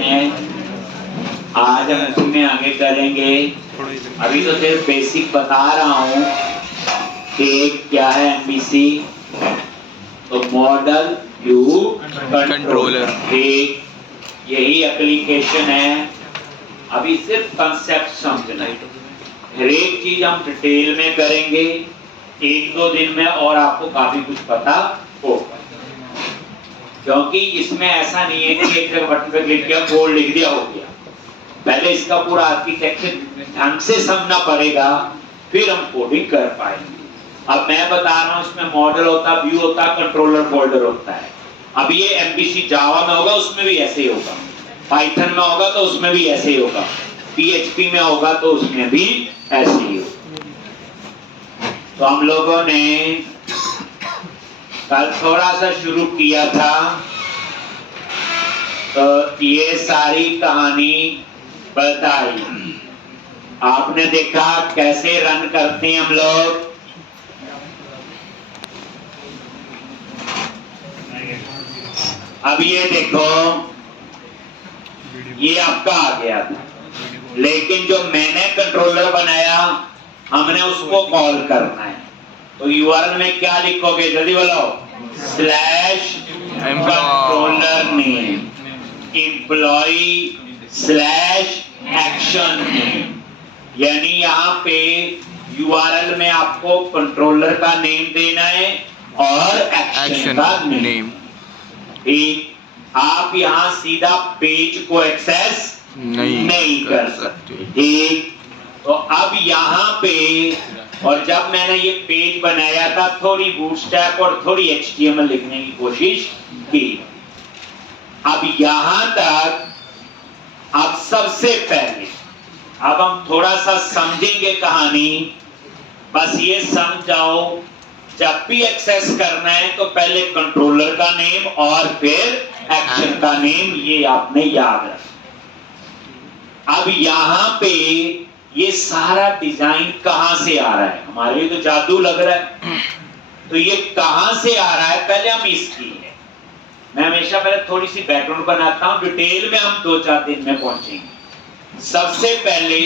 है, आज हम इसमें आगे करेंगे। अभी तो सिर्फ बेसिक बता रहा हूँ कि क्या है एमबीसी। तो मॉडल व्यू कंट्रोलर, एक यही एप्लीकेशन है। अभी सिर्फ कंसेप्ट समझना है, हर एक चीज हम डिटेल में करेंगे एक दो दिन में, और आपको काफी कुछ पता होगा। क्योंकि इसमें ऐसा नहीं है कि एक जगह बटन पे क्लिक किया, कोड लिख दिया, हो गया। पहले इसका पूरा आर्किटेक्चर ढंग से समझना पड़ेगा, फिर हम कोडिंग कर पाएंगे। अब मैं बता रहा हूं, इसमें मॉडल होता, व्यू होता, कंट्रोलर फोल्डर होता है। अब ये एमबीसी जावा में होगा, उसमें भी ऐसे ही होगा। पाइथन में होगा तो उसमें भी ऐसे ही होगा। पीएचपी में होगा तो उसमें भी ऐसे ही होगा। तो हम लोगों ने कल थोड़ा सा शुरू किया था, तो ये सारी कहानी बताई। आपने देखा कैसे रन करते हैं हम लोग। अब ये देखो, ये आपका आ गया था, लेकिन जो मैंने कंट्रोलर बनाया, हमने उसको कॉल करना है। तो यूआरएल में क्या लिखोगे, जल्दी बोलो, slash controller name employee slash action name. यानी यहाँ पे यूआरएल में आपको कंट्रोलर का नेम देना है और एक्शन का नेम। ठीक, आप यहाँ सीधा पेज को एक्सेस नहीं कर सकते। ठीक, तो अब यहाँ पे, और जब मैंने ये पेज बनाया था, थोड़ी बूटस्ट्रैप और थोड़ी एचटीएमएल लिखने की कोशिश की। अब यहां तक, अब सबसे पहले अब हम थोड़ा सा समझेंगे कहानी। बस ये समझ जाओ, जब भी एक्सेस करना है तो पहले कंट्रोलर का नेम और फिर एक्शन का नेम, ये आपने याद रखना। अब यहां पे ये सारा डिजाइन कहां से आ रहा है, हमारे लिए तो जादू लग रहा है। तो ये कहां से आ रहा है, पहले हम इसकी है। मैं हमेशा पहले थोड़ी सी बैकग्राउंड बनाता हूं, डिटेल में हम 2-4 दिन में पहुंचेंगे। सबसे पहले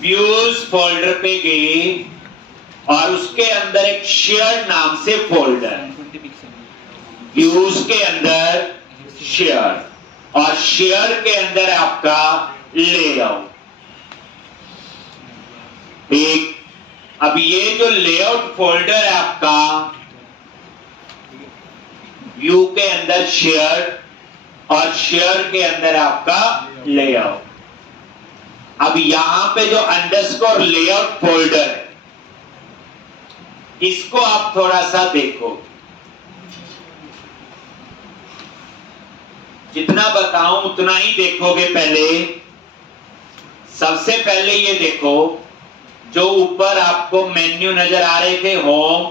व्यूज फोल्डर पे गए और उसके अंदर एक शेयर नाम से फोल्डर, व्यूज के अंदर शेयर, और शेयर के अंदर आपका लेआउट। ठीक, अब ये जो लेआउट फोल्डर है आपका, व्यू के अंदर शेयर और शेयर के अंदर आपका लेआउट। अब यहां पे जो अंडरस्कोर लेआउट फोल्डर है, इसको आप थोड़ा सा देखो। जितना बताऊं उतना ही देखोगे। पहले सबसे पहले ये देखो, जो ऊपर आपको मेन्यू नजर आ रहे थे, होम,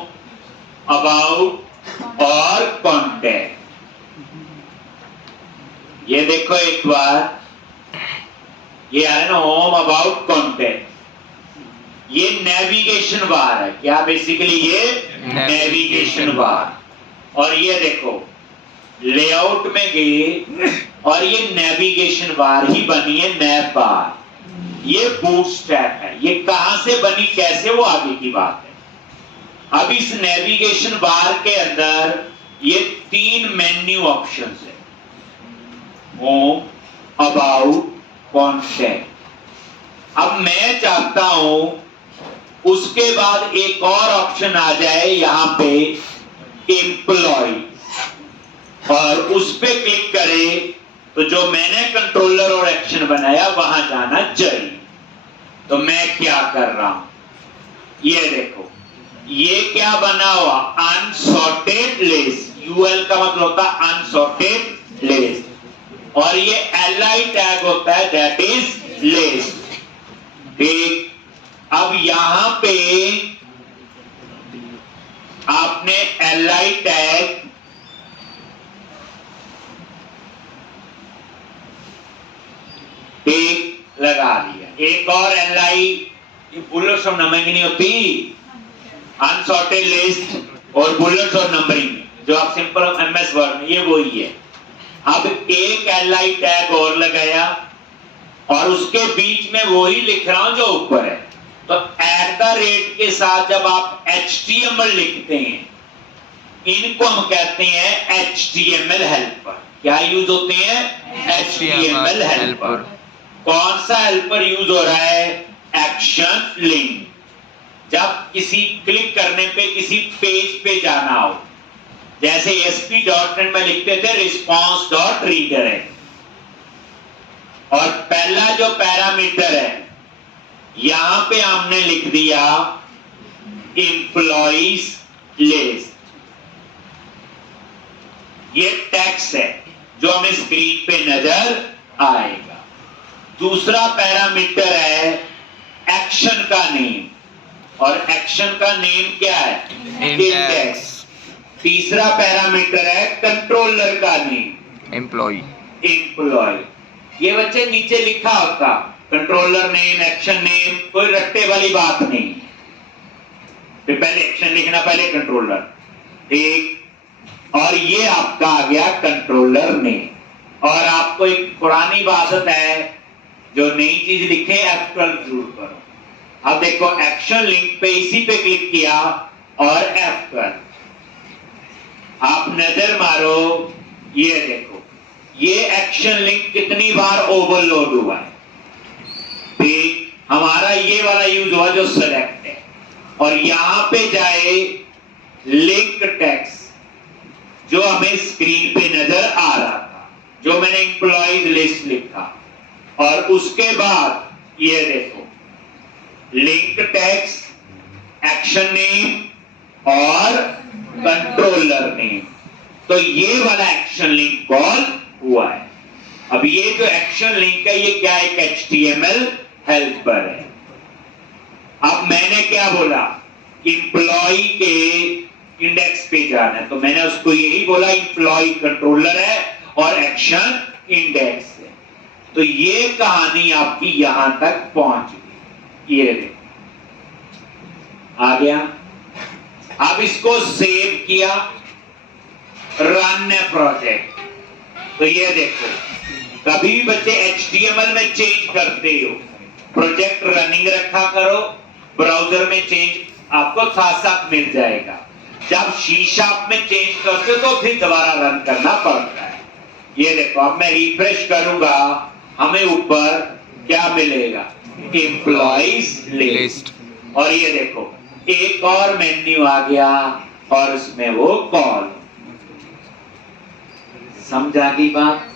अबाउट और कॉन्टैक्ट, ये देखो एक बार, ये आ रहा है ना, होम, अबाउट, कॉन्टैक्ट। ये नेविगेशन बार है। क्या बेसिकली ये नेविगेशन बार। और ये देखो, लेआउट में गए और ये नेविगेशन बार ही बनी है, नैव बार। ये बूटस्ट्रैप है। ये कहां से बनी, कैसे, वो आगे की बात है। अब इस नेविगेशन बार के अंदर ये 3 मेन्यू ऑप्शंस है, होम, अबाउट, कॉन्टैक्ट। अब मैं चाहता हूं उसके बाद एक और ऑप्शन आ जाए यहां पे, एम्प्लॉय, और उस पे क्लिक करें तो जो मैंने कंट्रोलर और एक्शन बनाया वहां जाना चाहिए। तो मैं क्या कर रहा हूं, ये देखो, ये क्या बना हुआ, अनसॉर्टेड लिस्ट। यूएल का मतलब होता है अनसॉर्टेड लिस्ट, और ये एलआई टैग होता है, दैट इज लिस्ट। ठीक, अब यहां पे आपने एलआई टैग ठीक लगा दिया। एक और एलआई, ये बुलेट्स और नंबरिंग नहीं होती, अनसॉर्टेड लिस्ट और बुलेट्स और नंबरिंग, जो आप सिंपल MS वर्ड में, ये वही है। अब एक LI टैग और लगाया और उसके बीच में वही लिख रहा हूं जो ऊपर है। तो @ के साथ जब आप HTML लिखते हैं, इनको हम कहते हैं HTML हेल्पर। क्या यूज होते हैं? HTML helper. कौन सा हेल्पर यूज हो रहा है? Action link. जब किसी क्लिक करने पे किसी पेज पे जाना हो, जैसे ASP.NET में लिखते थे response.redirect, और पहला जो पैरामीटर है यहां पे हमने लिख दिया एम्प्लॉइज लिस्ट। ये टेक्स्ट है जो हमें स्क्रीन पे नजर आएगा। दूसरा पैरामीटर है एक्शन का नेम, और एक्शन का नेम क्या है? इंडेक्स। तीसरा पैरामीटर है कंट्रोलर का नेम, एम्प्लॉय। ये बच्चे नीचे लिखा होता कंट्रोलर नेम, एक्शन नेम, कोई रट्टे वाली बात नहीं। तो पहले एक्शन लिखना, पहले कंट्रोलर, ठीक। और ये आपका आ गया कंट्रोलर नेम। और आपको एक पुरानी आदत है, जो नई चीज लिखे F12 जरूर करो। अब देखो एक्शन लिंक पे इसी पे क्लिक किया और F12, आप नजर मारो, ये देखो ये एक्शन लिंक कितनी बार ओवरलोड हुआ है। ठीक, हमारा ये वाला यूज हुआ जो सेलेक्ट है, और यहां पे जाए लिंक टेक्स्ट जो हमें स्क्रीन पे नजर आ रहा था, जो मैंने एम्प्लॉइज लिस्ट लिखा, और उसके बाद ये देखो लिंक टेक्स्ट, एक्शन नेम और कंट्रोलर नेम। तो ये वाला एक्शन लिंक कॉल हुआ है। अब ये जो एक्शन लिंक है ये क्या है? एक HTML हेल्पर है। अब मैंने क्या बोला? एम्प्लॉय के इंडेक्स पे जाना है, तो मैंने उसको यही बोला एम्प्लॉय कंट्रोलर है और एक्शन इंडेक्स है। तो ये कहानी आपकी यहां तक पहुंच गई। ये देखो आ गया। अब इसको सेव किया, रन है प्रोजेक्ट। तो ये देखो, कभी भी बच्चे HTML में चेंज करते हो, प्रोजेक्ट रनिंग रखा करो, ब्राउजर में चेंज आपको साथ साथ मिल जाएगा। जब C# में चेंज करते हो तो फिर दोबारा रन करना पड़ता है। ये देखो अब मैं रिफ्रेश करूंगा, हमें ऊपर क्या मिलेगा? Employees list. और ये देखो एक और मेन्यू आ गया और उसमें वो कॉल। समझा की बात?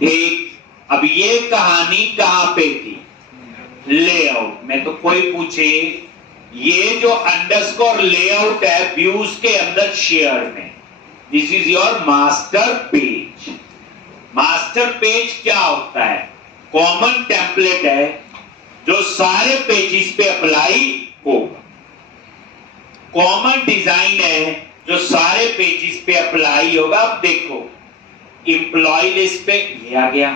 ठीक। अब ये कहानी कहां पे थी? लेआउट में। तो कोई पूछे ये जो अंडरस्कोर लेआउट है व्यूज के अंदर शेयर में, this is your master page. Master page क्या होता है? कॉमन टेम्पलेट है जो सारे पेजेस पे अप्लाई होगा। कॉमन डिजाइन है जो सारे पेजेस पे अप्लाई होगा। अब देखो एम्प्लॉय लिस्ट पे ये आ गया,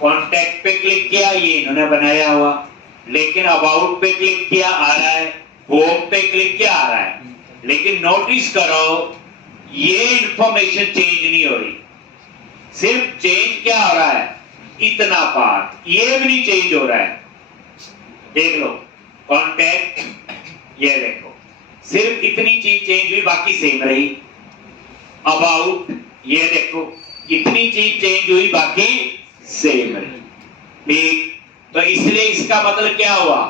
कॉन्टैक्ट पे क्लिक किया ये इन्होंने बनाया हुआ, लेकिन अबाउट पे क्लिक किया आ रहा है, होम पे क्लिक किया आ रहा है। लेकिन नोटिस करो ये इंफॉर्मेशन चेंज नहीं हो रही, सिर्फ चेंज क्या हो रहा है? इतना पार्ट, ये भी नहीं चेंज हो रहा है। देख लो कॉन्टैक्ट, ये देखो सिर्फ इतनी चीज चेंज हुई, बाकी सेम रही। अबाउट, ये देखो इतनी चीज चेंज हुई, बाकी सेम रही। ठीक, तो इसलिए इसका मतलब क्या हुआ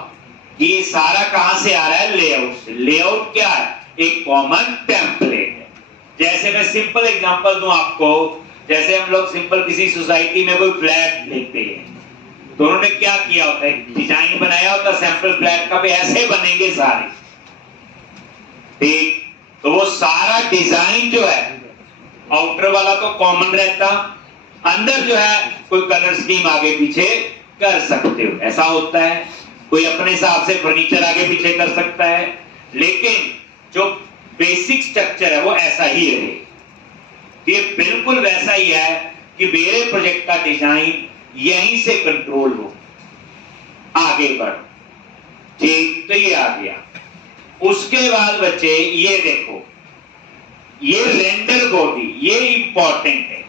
कि ये सारा कहां से आ रहा है? लेआउट से। लेआउट क्या है? एक कॉमन टेम्पलेट है। जैसे मैं सिंपल एग्जांपल दूं आपको, जैसे हम लोग सिंपल किसी सोसाइटी में कोई फ्लैट देखते हैं, तो उन्होंने क्या किया होता है? डिजाइन बनाया होता सैंपल फ्लैट का, भी ऐसे बनेंगे सारे। ठीक, तो वो सारा डिजाइन जो है आउटर वाला तो कॉमन रहता, अंदर जो है कोई कलर स्कीम आगे पीछे कर सकते हो, ऐसा होता है। कोई अपने हिसाब से फर्नीचर आगे पीछे कर सकता है, लेकिन जो बेसिक स्ट्रक्चर है वो ऐसा ही है। ये बिल्कुल वैसा ही है कि मेरे प्रोजेक्ट का डिजाइन यहीं से कंट्रोल हो, आगे बढ़। ठीक, तो ये आ गया। उसके बाद बच्चे ये देखो ये रेंडर बॉडी, ये इंपॉर्टेंट है।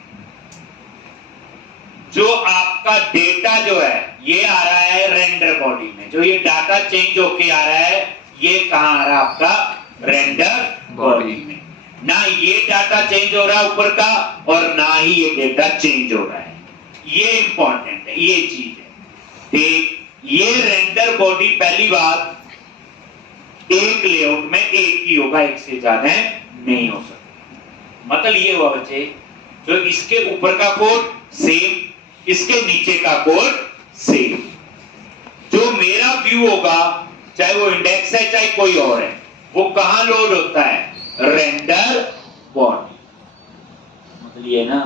जो आपका डेटा जो है ये आ रहा है रेंडर बॉडी में, जो ये डाटा चेंज होके आ रहा है ये कहां आ रहा है आपका रेंडर बॉडी में। ना ये डाटा चेंज हो रहा है ऊपर का और ना ही ये डेटा चेंज हो रहा है। ये इंपॉर्टेंट है, ये चीज है। ठीक, ये रेंडर बॉडी पहली बात एक लेआउट में एक ही होगा, एक से ज्यादा नहीं हो सकता। मतलब ये हुआ बच्चे, जो इसके ऊपर का कोड सेम, इसके नीचे का कोड सेम। जो मेरा व्यू होगा, चाहे वो इंडेक्स है चाहे कोई और है, वो कहां लोड होता है, रेंडर बॉडी। मतलब ये ना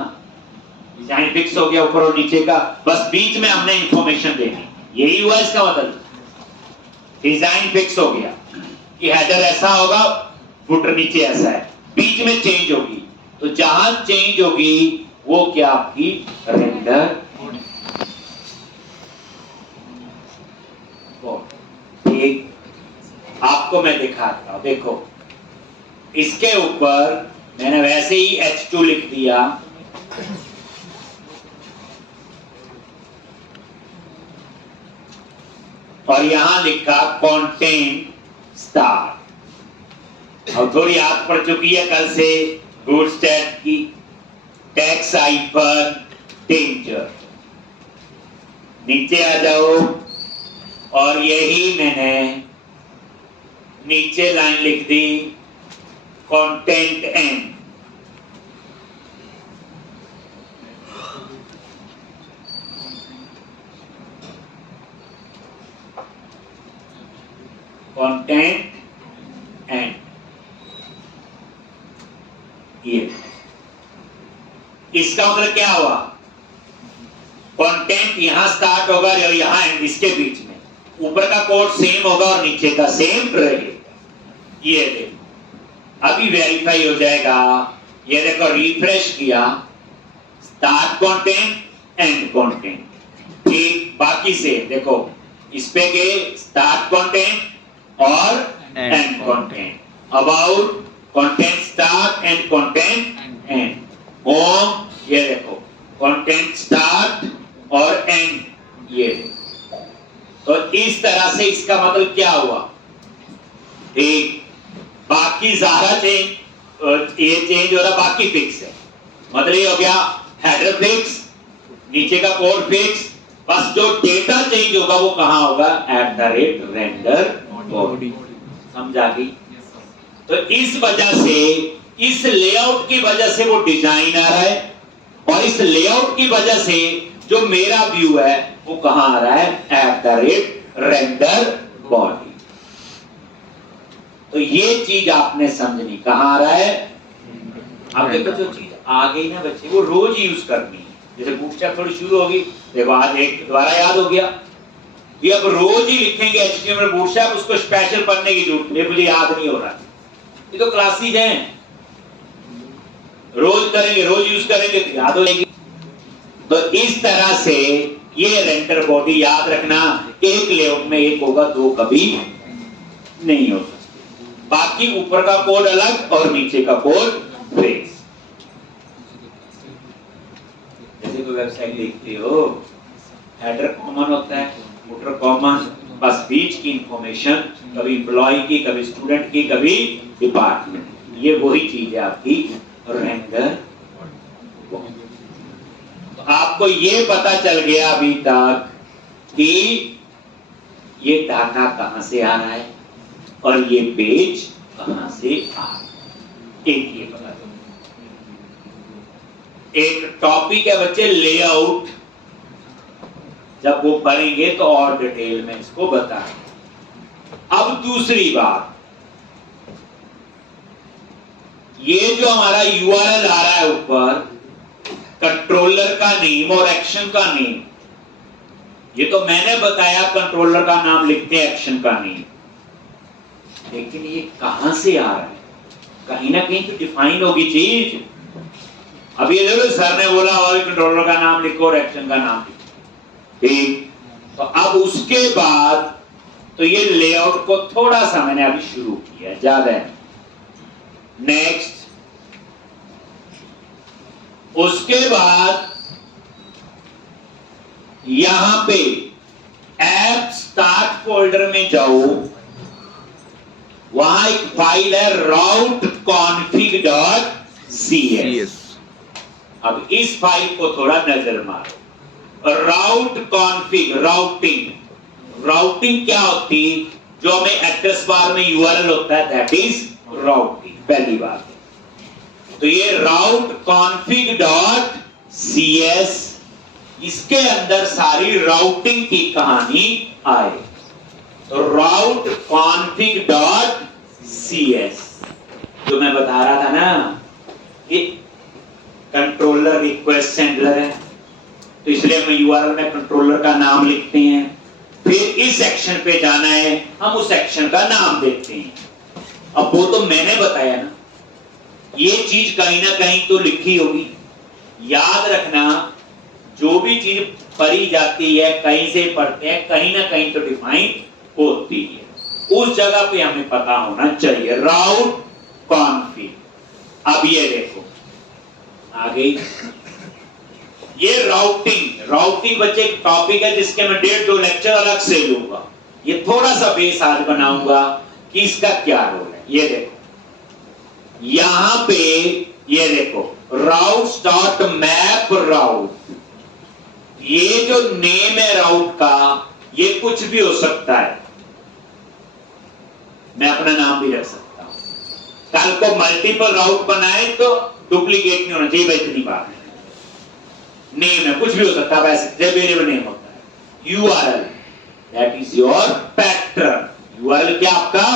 डिजाइन फिक्स हो गया ऊपर और नीचे का, बस बीच में हमने इंफॉर्मेशन देनी, यही हुआ इसका मतलब। डिजाइन फिक्स हो गया कि हेडर ऐसा होगा, फुटर नीचे ऐसा है, बीच में चेंज होगी, तो जहां चेंज होगी वो क्या आपकी रेंडर। एक आपको मैं दिखाता हूं, देखो इसके ऊपर मैंने वैसे ही H2 लिख दिया, और यहां लिखा कंटेंट स्टार। और थोड़ी याद पड़ चुकी है कल से बूटस्ट्रैप की, टैक्स हाइफन डेंजर। नीचे आ जाओ, और यही मैंने नीचे लाइन लिख the content and. Content and, ये इसका मतलब क्या हुआ, कंटेंट यहां स्टार्ट होगा और यहां एंड, इसके बीच में ऊपर का कोड सेम होगा और नीचे का सेम रहेगा। ये देखो अभी वेरीफाई हो जाएगा। ये देखो रिफ्रेश किया, स्टार्ट कंटेंट एंड कंटेंट, ठीक। बाकी से देखो इस पे गए स्टार्ट कंटेंट और and content, about content start and content and, home ये देखो कंटेंट स्टार्ट और एंड, ये देखो। तो इस तरह से इसका मतलब क्या हुआ, ठीक। बाकी सारा चेंज, ये चेंज हो रहा, बाकी फिक्स है। मतलब ये हो गया हेडर फिक्स, नीचे का कोड फिक्स, बस जो डेटा चेंज होगा वो कहां होगा, @रेंडर बॉडी। समझा गई। तो इस वजह से, इस लेआउट की वजह से वो डिजाइन आ रहा है, और इस लेआउट की वजह से जो मेरा व्यू है वो कहां आ रहा है, @रेंडर बॉडी। तो ये चीज आपने समझनी, कहां आ रहा है। अब देखो जो चीज आ गई ना बच्चे, वो रोज यूज करनी है। जैसे बूटस्ट्रैप थोड़ी शुरू होगी, देखो आज एक दोबारा याद हो गया, ये अब रोज ही लिखेंगे HTML बूटस्ट्रैप, उसको स्पेशल पढ़ने की जरूरत नहीं, मुझे याद नहीं हो रहा। ये तो क्लासेस हैं, रोज करेंगे, रोज यूज करेंगे तो याद हो जाएगी। तो इस तरह से ये रेंडर बॉडी याद रखना, एक लेआउट में एक होगा, दो कभी नहीं हो सकते। बाकी ऊपर का कोड अलग और नीचे का कोड फ्रेज। जैसे कोई वेबसाइट देखते हो, हेडर कॉमन होता है, फुटर कॉमन, बस बीच की इंफॉर्मेशन कभी एम्प्लॉय की, कभी स्टूडेंट की, कभी डिपार्टमेंट, ये वही चीज है आपकी रेंडर। तो आपको ये पता चल गया अभी तक कि ये डाटा कहां से आ रहा है और ये पेज कहां से आ रहा है। एक ये पता चल, एक टॉपिक है बच्चे लेआउट, जब वो पढ़ेंगे तो और डिटेल में इसको बताएं। अब दूसरी बात, ये जो हमारा यूआरएल आ रहा है ऊपर, कंट्रोलर का नेम और एक्शन का नेम, ये तो मैंने बताया कंट्रोलर का नाम लिखते हैं, एक्शन का नेम, लेकिन ये कहां से आ रहा है, कहीं ना कहीं तो डिफाइन होगी चीज। अब ये देखो सर ने बोला और कंट्रोलर का नाम लिखो और एक्शन का नाम लिखो, ठीक। तो अब उसके बाद तो ये लेआउट को थोड़ा सा मैंने अभी शुरू किया, ज्यादा है। नेक्स्ट उसके बाद यहां पे ऐप स्टार्ट फोल्डर में जाओ, वहां एक फाइल है route.config.cs। अब इस फाइल को थोड़ा नजर मारो। राउट कॉन्फ़िग, राउटिंग क्या होती है? जो हमें एड्रेस बार में यूआरएल होता है, दैट इज राउटिंग, पहली बात है। तो ये route.config.cs, इसके अंदर सारी राउटिंग की कहानी आए। तो route.config.cs जो मैं बता रहा था ना, ये कंट्रोलर रिक्वेस्ट हैंडलर है, तो इसलिए हम यूआरएल में कंट्रोलर का नाम लिखते हैं। फिर इस सेक्शन पे जाना है, हम उस सेक्शन का नाम देखते हैं। अब वो तो मैंने बताया ना, ये चीज कहीं ना कहीं तो लिखी होगी। याद रखना, जो भी चीज पढ़ी जाती है, कहीं से पढ़ते हैं, कहीं ना कहीं तो डिफाइन होती है। उस जगह पे हमें पता होना चाहिए। राउट कॉन्फ़िग, अब ये देखो आगे, ये राउटिंग बच्चे एक टॉपिक है जिसके मैं 1.5-2 लेक्चर अलग से लूंगा। ये थोड़ा सा बेस आज बनाऊंगा कि इसका क्या रोल है। ये देखो यहां पे, ये देखो routes.map route, ये जो नेम है राउट का, ये कुछ भी हो सकता है। मैं अपना नाम भी रख सकता हूं। कल को मल्टीपल राउट बनाए तो डुप्लीकेट नहीं होना चाहिए, भाई इतनी बात है। नेम है, कुछ भी हो सकता है, वैसे वेरिएबल नेम होता है। URL, that is your pattern. URL क्या आपका?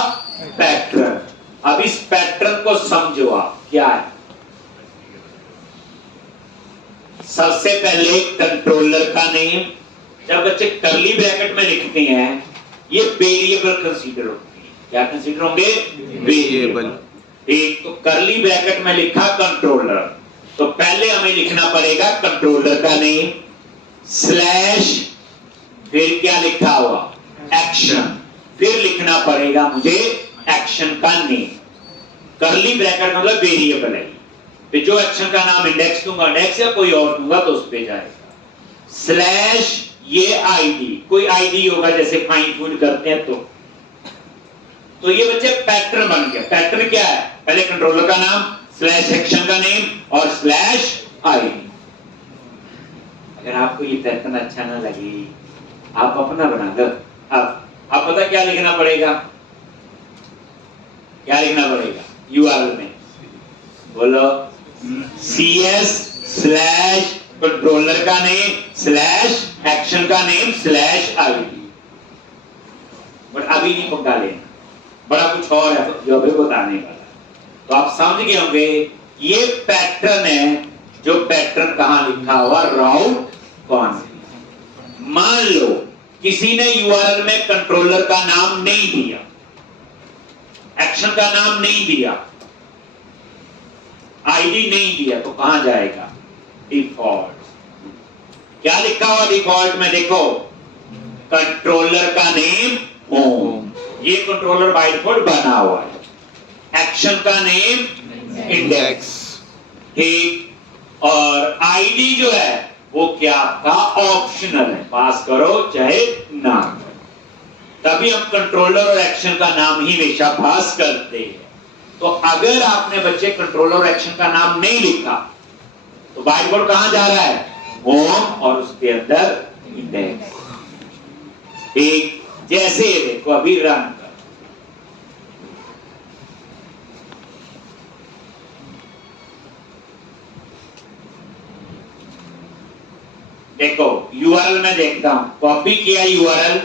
पैटर्न। अब इस पैटर्न को समझो आप क्या है। सबसे पहले कंट्रोलर का नेम, जब बच्चे करली ब्रैकेट में लिखते हैं, ये वेरिएबल कंसीडर होंगे। क्या कंसीडर होंगे? वेरिएबल। एक तो करली ब्रैकेट में लिखा कंट्रोलर, तो पहले हमें लिखना पड़ेगा कंट्रोलर का नेम स्लैश, फिर क्या लिखा हुआ? एक्शन। फिर लिखना पड़ेगा मुझे एक्शन का नेम। करली ब्रैकेट मतलब वेरिएबल है। फिर जो एक्शन का नाम इंडेक्स दूंगा, इंडेक्स या कोई और दूंगा तो उस पे जाएगा। स्लैश ये आईडी, कोई आईडी होगा जैसे फाइंड फूड करते हैं तो ये बच्चे पैटर्न बन गया। पैटर्न क्या है? पहले कंट्रोलर का नाम स्लैश एक्शन का नेम और स्लैश आईडी। अगर आपको ये पैटर्न अच्छा ना लगे, आप अपना बना लो। अब आप पता क्या लिखना पड़ेगा? क्या लिखना पड़ेगा यूआरएल में? बोलो CS स्लैश कंट्रोलर का नेम स्लैश एक्शन का नेम स्लैश आईडी। बट अभी नहीं पक्का लेना, बड़ा कुछ और है तो जो अभी बताने वाला। तो आप समझ गए होंगे ये पैटर्न है। जो पैटर्न कहां लिखा हुआ? राउट कॉन्फ़िग। मान लो किसी ने यूआरएल में कंट्रोलर का नाम नहीं दिया, एक्शन का नाम नहीं दिया, आईडी नहीं दिया, तो कहां जाएगा? डिफॉल्ट। क्या लिखा हुआ डिफॉल्ट में? देखो कंट्रोलर का नेम होम, ये कंट्रोलर बाय डिफॉल्ट बना हुआ है। एक्शन का नेम इंडेक्स, ठीक। और आईडी जो है वो क्या आपका? ऑप्शनल है, पास करो चाहे ना करो। तभी हम कंट्रोलर और एक्शन का नाम ही हमेशा पास करते हैं। तो अगर आपने बच्चे कंट्रोलर और एक्शन का नाम नहीं लिखा तो बाय डिफॉल्ट कहां जा रहा है? होम और उसके अंदर इंडेक्स। ठीक, जैसे देखो अभी रन कर, देखो यूआरएल में देखता हूं, कॉपी किया यूआरएल,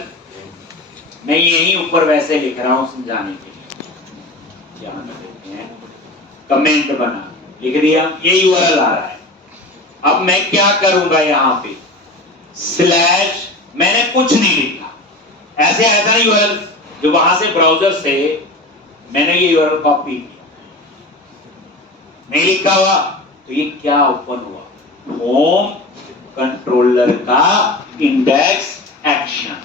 मैं यही ऊपर वैसे लिख रहा हूं समझाने के लिए। यहां देखते हैं, कमेंट बना लिख दिया, ये यूआरएल आ रहा है। अब मैं क्या करूंगा? यहां पे स्लैश, मैंने कुछ नहीं लिखा, ऐसे आया था ना यूआरएल, जो वहां से ब्राउज़र से मैंने ये यूआरएल कॉपी किया, नहीं लिखा हुआ, तो ये क्या ओपन हुआ? होम कंट्रोलर का इंडेक्स एक्शन।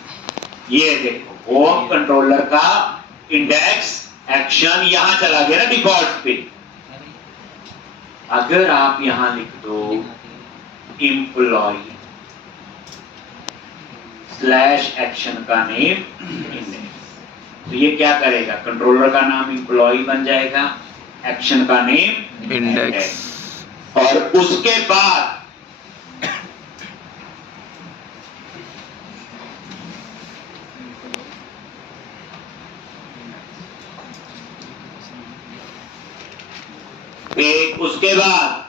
ये देखो होम कंट्रोलर का इंडेक्स एक्शन यहां चला गया ना डिफॉल्ट पे। अगर आप यहां लिख दो एम्प्लॉय स्लैश एक्शन का नेम इंडेक्स, तो ये क्या करेगा, कंट्रोलर का नाम एम्प्लॉय बन जाएगा, एक्शन का नेम इंडेक्स, और उसके बाद उसके बाद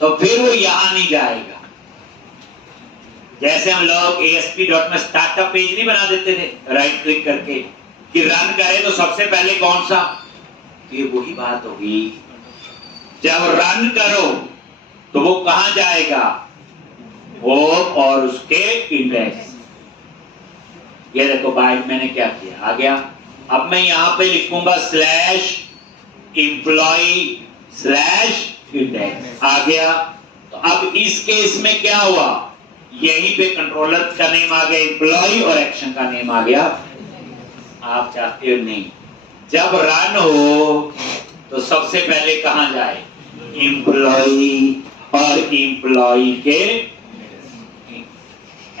तो फिर वो यहां नहीं जाएगा। जैसे हम लोग ASP.NET में स्टार्टअप पेज नहीं बना देते थे राइट क्लिक करके कि रन करे तो सबसे पहले कौन सा, तो ये वही बात होगी, जब रन करो तो वो कहां जाएगा, होम और उसके इंडेक्स। ये देखो भाई मैंने क्या किया, आ गया। अब मैं यहां पे लिखूंगा स्लैश एम्प्लॉय स्लैश इंडेक्स, आ गया। तो अब इस केस में क्या हुआ, यहीं पे कंट्रोलर का नेम आ गया एम्प्लॉय और एक्शन का नेम आ गया। आप चाहते हो नहीं, जब रन हो तो सबसे पहले कहां जाए, एम्प्लॉय और एम्प्लॉय के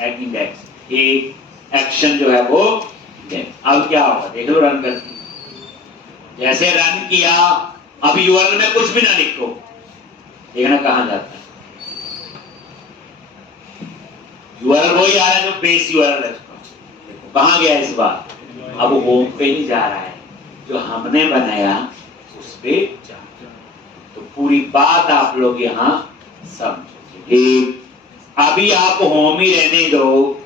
इंडेक्स, एक एक्शन जो है वो। अब क्या होगा देख लो, रन करके जैसे रन किया, अब यूआरएल में कुछ भी ना लिखो, देखना कहां जाता है, यूआरएल वही आ रहा है जो बेस यूआरएल है, कहां गया इस बार, अब होम पे ही जा रहा है, जो हमने बनाया उस पे जा। तो पूरी बात आप लोग यहां समझोगे। अभी आप होम ही रहने दो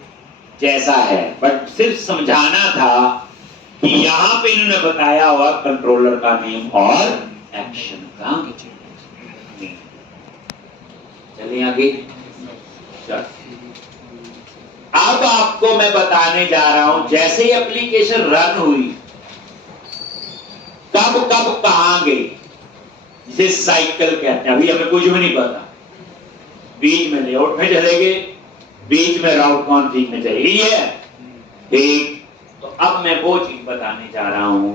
जैसा है, बट सिर्फ समझाना था कि यहां पे इन्होंने बताया हुआ कंट्रोलर का नेम और एक्शन का नेम। चलिए आगे। चल अब आपको मैं बताने जा रहा हूं, जैसे ही एप्लीकेशन रन हुई कब कब कहां गई, जिसे साइकिल कहते हैं। अभी हमें कुछ भी नहीं पता, बीच में लेआउट में चले गए, बीच में राउट कॉन्फ़िग में चली गई है, ठीक। तो अब मैं वो चीज बताने जा रहा हूं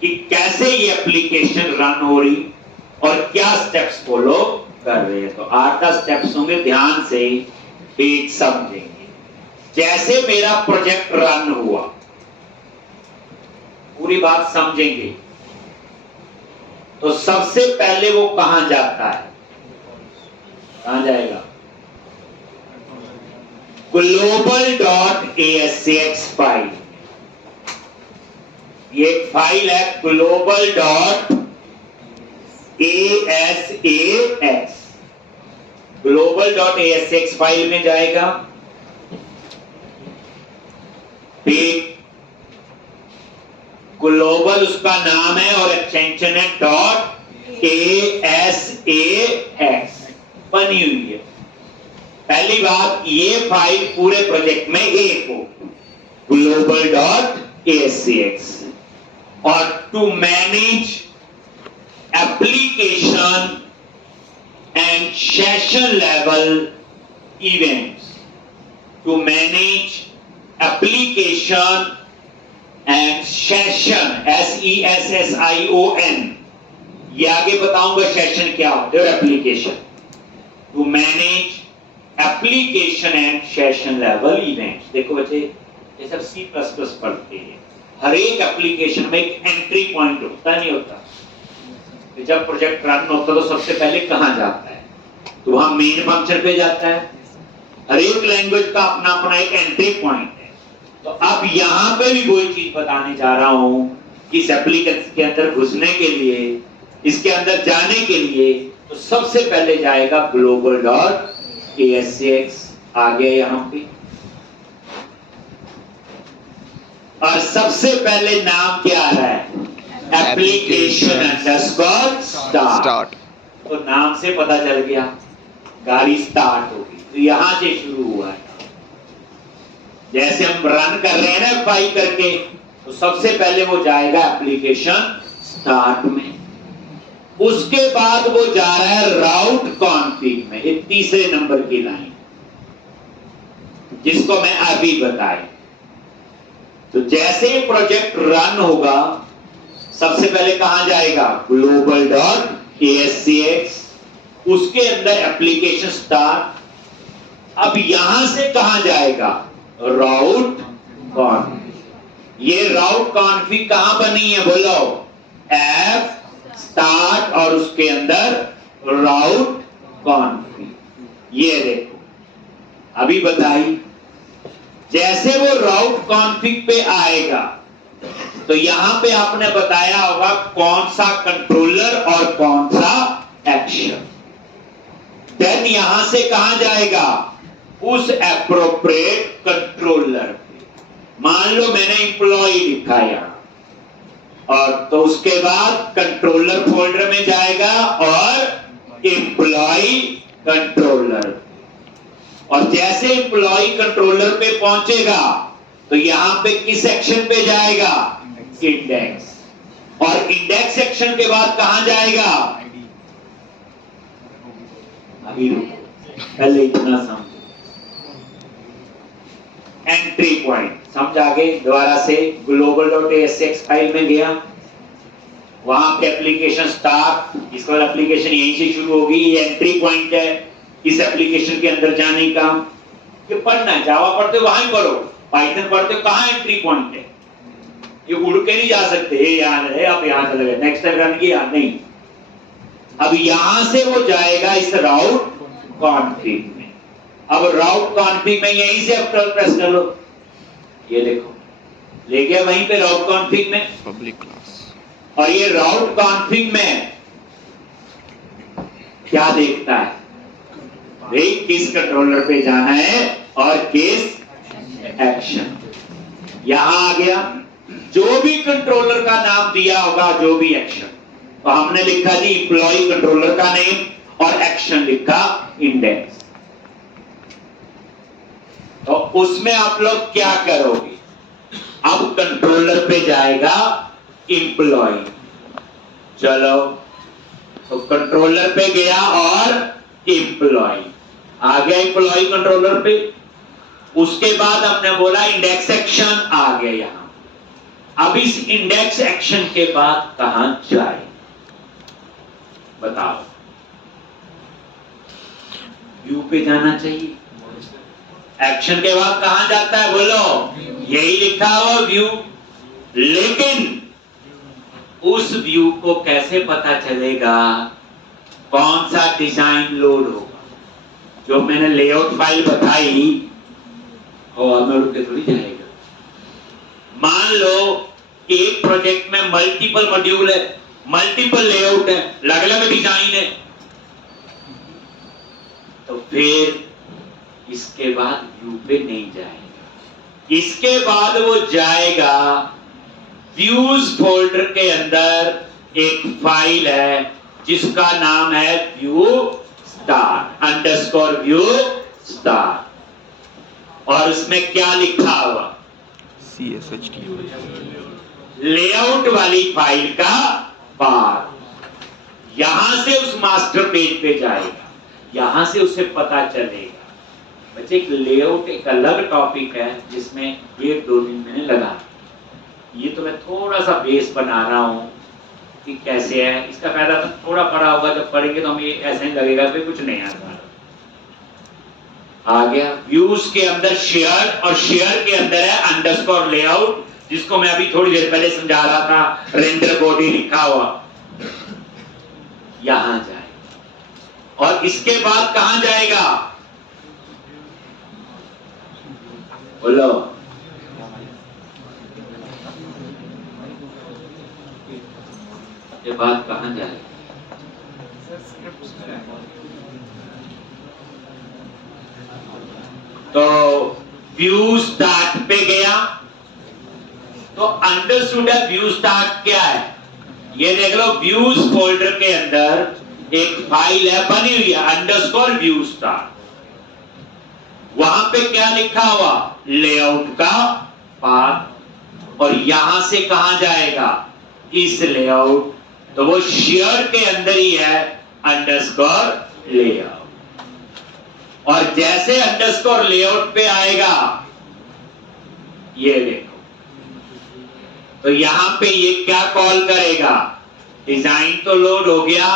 कि कैसे ये एप्लीकेशन रन हो रही और क्या स्टेप्स फॉलो कर रहे हैं। तो 8-10 स्टेप्स होंगे, ध्यान से एक समझेंगे। जैसे मेरा प्रोजेक्ट रन हुआ, पूरी बात समझेंगे, तो सबसे पहले वो कहां जाता है, कहां जाएगा, global.asx फाइल, ये फाइल है global.asx, global.asx फाइल में जाएगा, फिर ग्लोबल उसका नाम है और एक्सटेंशन है .asax बनी हुई है। पहली बात, ये फाइल पूरे प्रोजेक्ट में एक हो, global.asax, और to manage application and session level events, to manage application and session, SESSION, ये आगे बताऊंगा सेशन क्या होते हैं और application, to manage application and session level events. देखो बच्चे, ये सब C++ पढ़ते हैं, हर एक एप्लीकेशन में एक एंट्री पॉइंट होता नहीं होता, कि जब प्रोजेक्ट रन होता तो सबसे पहले कहां जाता है, तो वहां मेन फंक्शन पे जाता है। हर एक लैंग्वेज का अपना अपना एक एंट्री पॉइंट है। तो अब यहां पे भी वही चीज बताने जा रहा हूं कि इस एप्लीकेशन के अंदर घुसने के लिए, इसके अंदर जाने के लिए, तो सबसे पहले जाएगा global.asx, आ गया यहां पे, और सबसे पहले नाम क्या आ रहा है, एप्लीकेशन अंडरस्कोर स्टार्ट। तो नाम से पता चल गया गाड़ी स्टार्ट होगी, तो यहां से शुरू हुआ है। जैसे हम रन कर रहे हैं ना फाइल करके, तो सबसे पहले वो जाएगा एप्लीकेशन स्टार्ट में, उसके बाद वो जा रहा है राउट कॉन्फ़िग में, ये तीसरे नंबर की लाइन जिसको मैं अभी बताया। तो जैसे ही प्रोजेक्ट रन होगा, सबसे पहले कहां जाएगा, ग्लोबल डॉट ASCX, उसके अंदर एप्लीकेशन स्टार्ट। अब यहां से कहां जाएगा, राउट कॉन्फ़िग। ये राउट कॉन्फ़िग कहां बनी है, बोलो, F स्टार्ट और उसके अंदर राउट कॉन्फ़िग। ये देखो अभी बताई, जैसे वो राउट कॉन्फ़िग पे आएगा तो यहां पे आपने बताया होगा कौन सा कंट्रोलर और कौन सा एक्शन। देन यहां से कहां जाएगा, उस एप्रोप्रिएट कंट्रोलर पे। मान लो मैंने एम्प्लॉय लिखा यहां, और तो उसके बाद कंट्रोलर फोल्डर में जाएगा और एम्प्लॉय कंट्रोलर, और जैसे एम्प्लॉय कंट्रोलर पे पहुंचेगा तो यहां पे किस सेक्शन पे जाएगा, इंडेक्स, और इंडेक्स सेक्शन के बाद कहां जाएगा, अभी रुको पहले इतना समझो, एंट्री पॉइंट समझ आगे। दोबारा से global.asx फाइल में गया, वहां पे एप्लीकेशन स्टार्ट, इसका एप्लीकेशन यहीं से शुरू होगी, ये एंट्री पॉइंट है इस एप्लीकेशन के अंदर जाने का। ये पढ़ना है, जावा पढ़ते हो वहां ही पढ़ो, पाइथन पढ़ते हो कहां एंट्री पॉइंट है, ये उड़ के नहीं जा सकते, ये याद है, आप यहां चले गए, नेक्स्ट टाइम रन किया नहीं। अब यहां से वो जाएगा इस राउट कॉन्फ़िग में। अब राउट कॉन्फ़िग में यहीं से F12 प्रेस कर लो, ये देखो ले गया वहीं पे राउट कॉन्फ़िग में, पब्लिक क्लास। और ये राउट कॉन्फ़िग में क्या देखता है भाई, किस कंट्रोलर पे जाना है और किस एक्शन। यहां आ गया, जो भी कंट्रोलर का नाम दिया होगा, जो भी एक्शन, तो हमने लिखा जी एम्प्लॉय कंट्रोलर का नेम और एक्शन लिखा इंडेक्स। तो उसमें आप लोग क्या करोगे, अब कंट्रोलर पे जाएगा एम्प्लॉय, चलो तो कंट्रोलर पे गया और एम्प्लॉय आ गया, एम्प्लॉय कंट्रोलर पे। उसके बाद हमने बोला इंडेक्स एक्शन आ गया यहां। अब इस इंडेक्स एक्शन के बाद कहां जाए, बताओ, व्यू पे जाना चाहिए, एक्शन के बाद कहां जाता है, बोलो, यही लिखा हुआ व्यू। लेकिन उस व्यू को कैसे पता चलेगा कौन सा डिजाइन लोड होगा, जो मैंने लेआउट फाइल बताई और में रुक के थोड़ी जाएगा। मान लो एक प्रोजेक्ट में मल्टीपल मॉड्यूल है, मल्टीपल लेआउट है, अलग अलग डिजाइन है, तो फिर इसके बाद व्यू पे नहीं जाएगा। इसके बाद वो जाएगा व्यूज फोल्डर के अंदर एक फाइल है जिसका नाम है view star underscore view star, और उसमें क्या लिखा हुआ, CSHT लेआउट वाली फाइल का पाथ। यहां से उस मास्टर पेज पे जाएगा, यहां से उसे पता चलेगा। बच्चे एक लेआउट एक अलग टॉपिक है जिसमें 1-2 दिन मैंने लगा, ये तो मैं थोड़ा सा बेस बना रहा हूं कि कैसे है। इसका फायदा तो थोड़ा पड़ा होगा, जब पढ़ेंगे तो हमें ऐसे ही लगेगा कि कुछ नहीं आता। आ गया व्यूज के अंदर शेयर, और शेयर के अंदर है अंडरस्कोर लेआउट, जिसको मैं अभी थोड़ी देर पहले समझा रहा था, रेंडर बॉडी लिखा हुआ, यहां जाए। और इसके बाद कहां जाएगा, बोलो, के बाद कहां जाएगा, तो व्यू स्टार्ट पे गया, तो अंडरस्टूड है व्यू स्टार्ट क्या है, ये देख लो व्यूज फोल्डर के अंदर एक फाइल है बनी हुई है अंडरस्कोर व्यू स्टार्ट। वहां पे क्या लिखा हुआ, लेआउट का पाथ, और यहां से कहां जाएगा, इस लेआउट, तो वो शेयर के अंदर ही है अंडरस्कोर लेआउट। और जैसे अंडरस्कोर लेआउट पे आएगा, ये देखो, तो तो यहां पे ये क्या कॉल करेगा, डिजाइन तो लोड हो गया,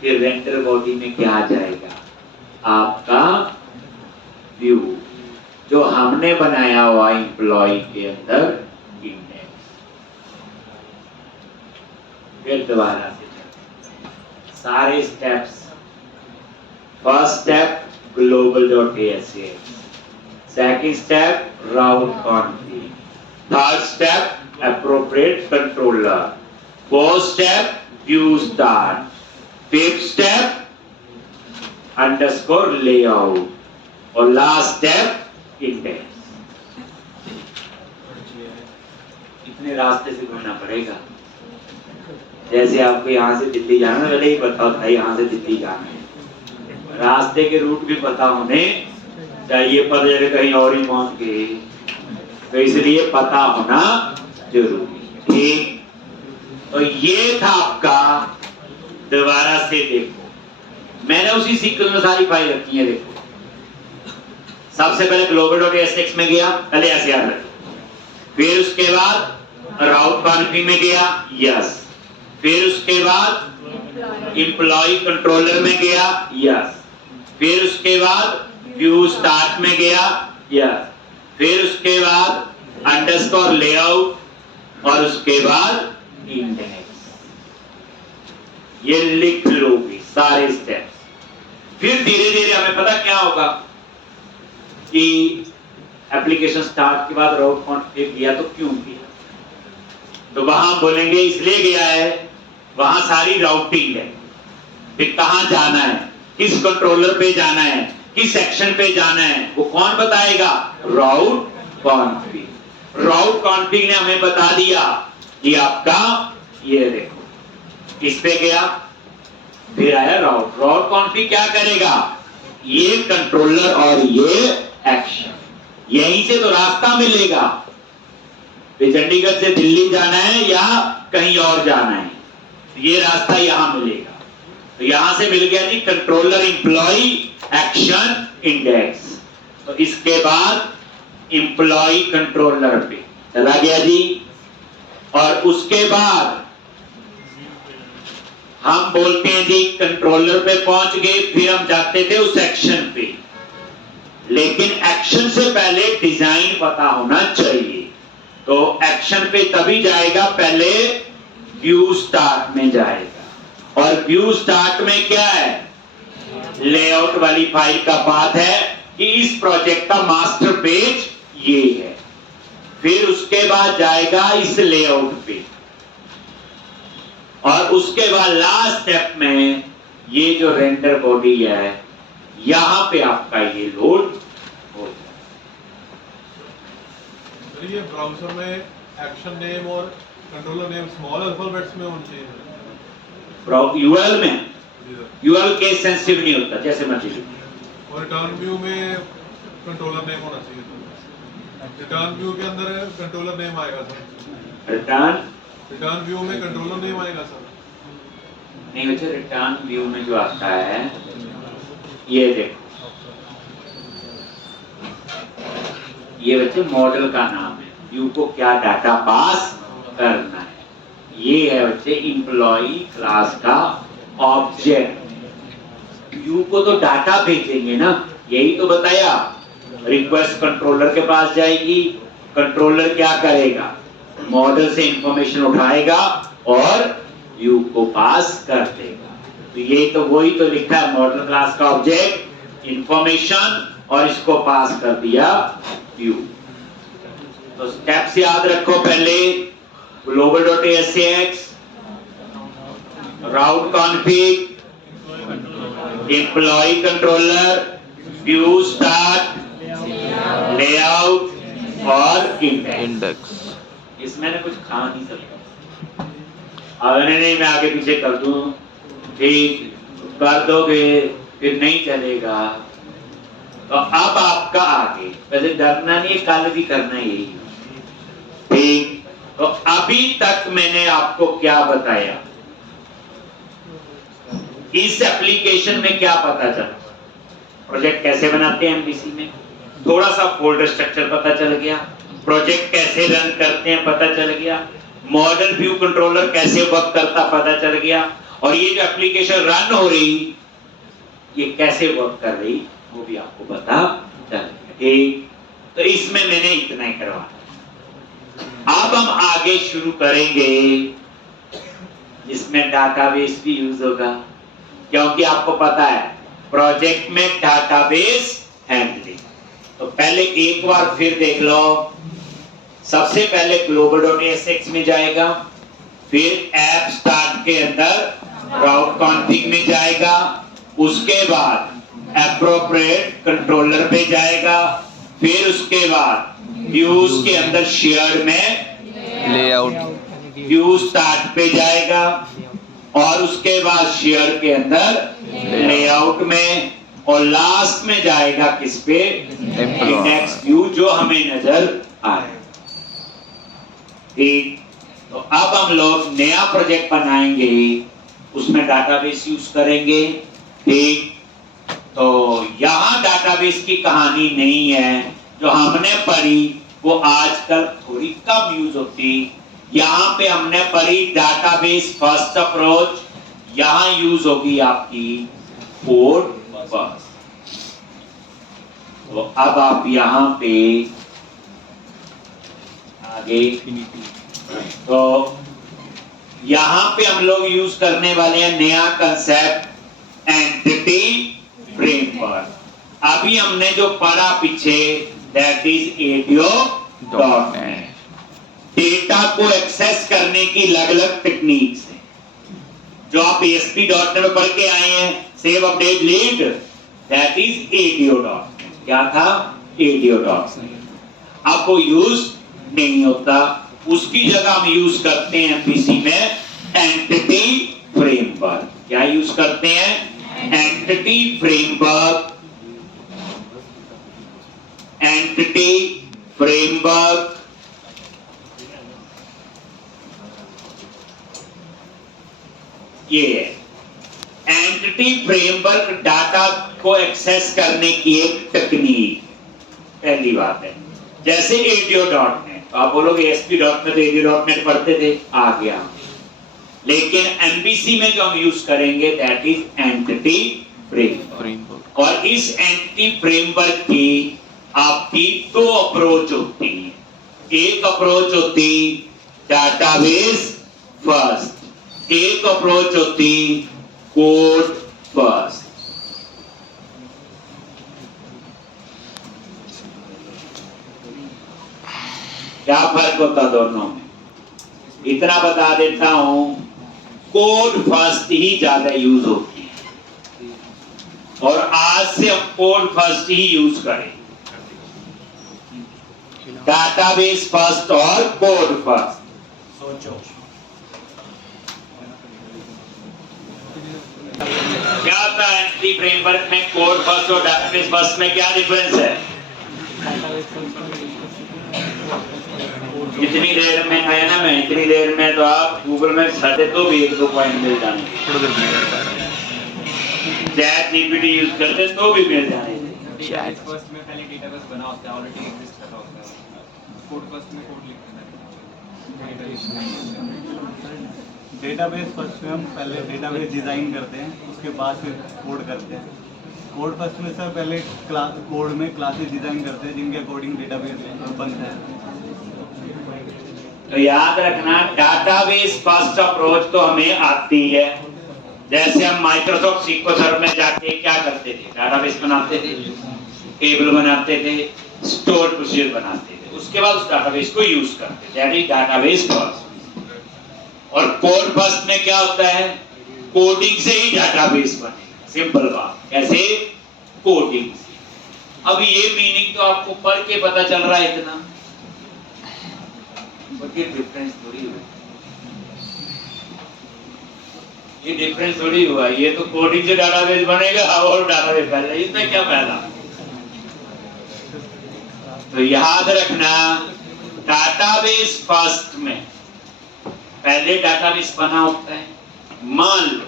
फिर रेंडर बॉडी में क्या आ जाएगा, आपका व्यू जो हमने बनाया हुआ एम्प्लॉय के अंदर इंडेक्स। फिर दोबारा से सारे steps, first step global.asax, second step route config, third step appropriate controller, fourth step view start, fifth step underscore layout और last step index। इतने रास्ते से घूमना पड़ेगा। जैसे आपको यहाँ से दिल्ली जाना, पहले ही बताओ था यहाँ से दिल्ली जाना है, रास्ते के रूट भी पता होने चाहिए, पर कहीं और ही पहुंच गए, तो इसलिए पता होना जरूरी। ठीक, तो ये था आपका, दोबारा से देखो, मैंने उसी सीक्वेंस में सारी फाइल रखी है। देखो, सबसे पहले global.asax में गया, पहले ऐसे याद रखो, फिर उसके बाद राउट कॉन्फिग में गया, यस, फिर उसके बाद एम्प्लॉय कंट्रोलर में गया, यस, फिर उसके बाद व्यू स्टार्ट में गया, यस, फिर उसके बाद अंडरस्कोर लेआउट और उसके बाद इंडेक्स। ये लिख लोगे सारे स्टेप्स। फिर धीरे धीरे हमें पता क्या होगा कि एप्लीकेशन स्टार्ट के बाद राउट कॉन्फिग किया तो क्यों किया, तो वहां बोलेंगे इसलिए गया है, वहां सारी राउटिंग है, फिर कहां जाना है, किस कंट्रोलर पे जाना है, किस सेक्शन पे जाना है, वो कौन बताएगा, राउट कॉन्फिग। राउट कॉन्फिग ने हमें बता दिया कि आपका ये देखो, इस पे गया, फिर आया राउट। राउट कॉन्फिग क्या करेगा, ये कंट्रोलर और ये एक्शन, यहीं से तो रास्ता मिलेगा, चंडीगढ़ से दिल्ली जाना है या कहीं और जाना है, ये रास्ता यहां मिलेगा। तो यहां से मिल गया जी कंट्रोलर एम्प्लॉय एक्शन इंडेक्स, तो इसके बाद एम्प्लॉय कंट्रोलर पे चला गया जी, और उसके बाद हम बोलते हैं जी कंट्रोलर पे पहुंच गए, फिर हम जाते थे उस एक्शन पे, लेकिन एक्शन से पहले डिजाइन पता होना चाहिए, तो एक्शन पे तभी जाएगा, पहले व्यू स्टार्ट में जाएगा, और व्यू स्टार्ट में क्या है, लेआउट वाली फाइल का बात है कि इस प्रोजेक्ट का मास्टर पेज ये है, फिर उसके बाद जाएगा इस लेआउट पे, और उसके बाद लास्ट स्टेप में ये जो रेंडर बॉडी है, यहां पे आपका ये लोड हो जाए। ये ब्राउज़र में एक्शन नेम और कंट्रोलर नेम स्मॉल अल्फाबेट्स में होने चाहिए। यूआरएल में यूआरएल केस सेंसिटिव नहीं होता, जैसे मर्जी लिखो। और रिटर्न व्यू में कंट्रोलर नेम होना चाहिए। रिटर्न व्यू के अंदर कंट्रोलर नेम आएगा सर। रिटर्न व्यू में कंट्रोलर नेम आएगा सर। नहीं बच्चे, रिटर्न व्यू में जो आता है, ये देखो, ये बच्चे मॉडल का नाम है, व्यू को क्या डाटा पास करना है, ये है बच्चे एम्प्लॉई क्लास का ऑब्जेक्ट। व्यू को तो डाटा भेजेंगे ना, यही तो बताया, रिक्वेस्ट कंट्रोलर के पास जाएगी, कंट्रोलर क्या करेगा, मॉडल से इंफॉर्मेशन उठाएगा और व्यू को पास कर देगा। तो ये तो वही तो लिखा है, मॉडल क्लास का ऑब्जेक्ट इंफॉर्मेशन और इसको पास कर दिया व्यू। तो स्टेप्स याद रखो, पहले global.asax, route config, employee controller, view start, layout और इंडेक्स। इसमें कुछ खा नहीं सकता, अब नहीं मैं आगे पीछे कर दूं, ठीक कर दोगे फिर नहीं चलेगा। तो अब आपका आगे, वैसे डरना नहीं, कल भी करना यही, ठीक। तो अभी तक मैंने आपको क्या बताया, इस एप्लीकेशन में क्या पता चला, प्रोजेक्ट कैसे बनाते हैं एमबीसी में, थोड़ा सा फोल्डर स्ट्रक्चर पता चल गया, प्रोजेक्ट कैसे रन करते हैं पता चल गया, मॉडल व्यू कंट्रोलर कैसे वर्क करता पता चल गया, और ये जो एप्लीकेशन रन हो रही ये कैसे वर्क कर रही वो भी आपको पता चल गया। ठीक, तो इसमें मैंने इतना ही करवाना। अब हम आगे शुरू करेंगे, इसमें डाटाबेस भी यूज होगा, क्योंकि आपको पता है प्रोजेक्ट में डाटाबेस हैंडलिंग। तो पहले एक बार फिर देख लो, सबसे पहले global.asx में जाएगा, फिर ऐप स्टार्ट के अंदर राउट कॉन्फ़िग में जाएगा, उसके बाद एप्रोप्रिएट कंट्रोलर पे जाएगा, फिर उसके बाद व्यूज के अंदर शेयर्ड में लेआउट व्यू स्टार्ट पे जाएगा, और उसके बाद शेयर के अंदर लेआउट में, और लास्ट में जाएगा किस पे, इंडेक्स व्यू जो हमें नजर आए। ठीक, तो अब हम लोग नया प्रोजेक्ट बनाएंगे, उसमें डाटाबेस यूज करेंगे। ठीक, तो यहाँ डाटाबेस की कहानी नहीं है, जो हमने पढ़ी वो आजकल थोड़ी कम यूज होती। यहाँ पे हमने पढ़ी डाटाबेस फर्स्ट अप्रोच, यहाँ यूज होगी आपकी कोड फर्स्ट। तो अब आप यहाँ पे आगे, तो यहाँ पे हम लोग यूज करने वाले हैं नया कंसेप्ट एंटिटी फ्रेमवर्क। अभी हमने जो पढ़ा पीछे दैट इज ADO.NET। डेटा को एक्सेस करने की अलग अलग टेक्निक्स हैं, जो आप ASP.NET में पढ़ के आए हैं, save update lead, that is ADO.NET। क्या था? ADO.NET। अब वो यूज नहीं होता, उसकी जगह हम यूज करते हैं MVC में एंटिटी फ्रेमवर्क। क्या यूज करते हैं? Entity framework. एंटिटी फ्रेमवर्क ये है। एंटिटी फ्रेमवर्क डाटा को एक्सेस करने की एक टेक्निक, पहली बात है। जैसे ADO.NET, तो आप बोलोगे ASP.NET ADO.NET पढ़ते थे, आ गया, लेकिन MVC में जो हम यूज करेंगे दैट इज एंटिटी फ्रेमवर्क। और इस एंटिटी फ्रेमवर्क की आपकी दो अप्रोच होती है। एक अप्रोच होती डाटाबेस फर्स्ट, एक अप्रोच होती कोड फर्स्ट। क्या फर्क होता दोनों में? इतना बता देता हूं, कोड फर्स्ट ही ज्यादा यूज होती है, और आज से हम कोड फर्स्ट ही यूज करें। डाटाबेस फर्स्ट और कोड फर्स्ट। सोचो क्या होता है एंटिटी फ्रेमवर्क में, कोड फर्स्ट और डाटाबेस फर्स्ट में क्या डिफरेंस है? इतनी देर में है ना, मैं इतनी देर में तो आप गूगल में सर्च तो भी 1-2 पॉइंट मिल जाने, चैट जीपीटी यूज करते तो भी मिल जाने। चैट फर्स्ट में पहले डेटाबेस बना होता है, ऑलरेडी एग्जिस्ट कर रहा होता है। कोड फर्स्ट में कोड लिखते हैं। डेटाबेस फर्स्ट में हम पहले डेटाबेस डिजाइन करते हैं, उसके बाद फिर कोड करते हैं। कोड फर्स्ट में सर पहले कोड में क्लासेस डिजाइन करते हैं जिनके अकॉर्डिंग डेटाबेस बनता है। तो याद रखना, डाटाबेस फर्स्ट अप्रोच तो हमें आती है। जैसे हम माइक्रोसॉफ्ट SQL सर्वर में जाके क्या करते थे? डाटाबेस बनाते थे, टेबल बनाते थे, स्टोर प्रोसीजर बनाते थे, उसके बाद उस डाटाबेस को यूज करते थे, दैट इज डाटाबेस फर्स्ट। और कोड फर्स्ट में क्या होता है? कोडिंग से ही डाटाबेस बनेगा, सिंपल बात। कैसे? कोडिंग से। अब ये मीनिंग तो आपको पढ़ के पता चल रहा है इतना, ये डिफरेंस थोड़ी हुआ, ये डिफरेंस थोड़ी हुआ। ये तो कोडिंग से डाटाबेस बनेगा और डाटाबेस पहले, इसमें क्या फायदा? तो याद रखना, डाटाबेस फर्स्ट में पहले डाटाबेस बना होता है। मान लो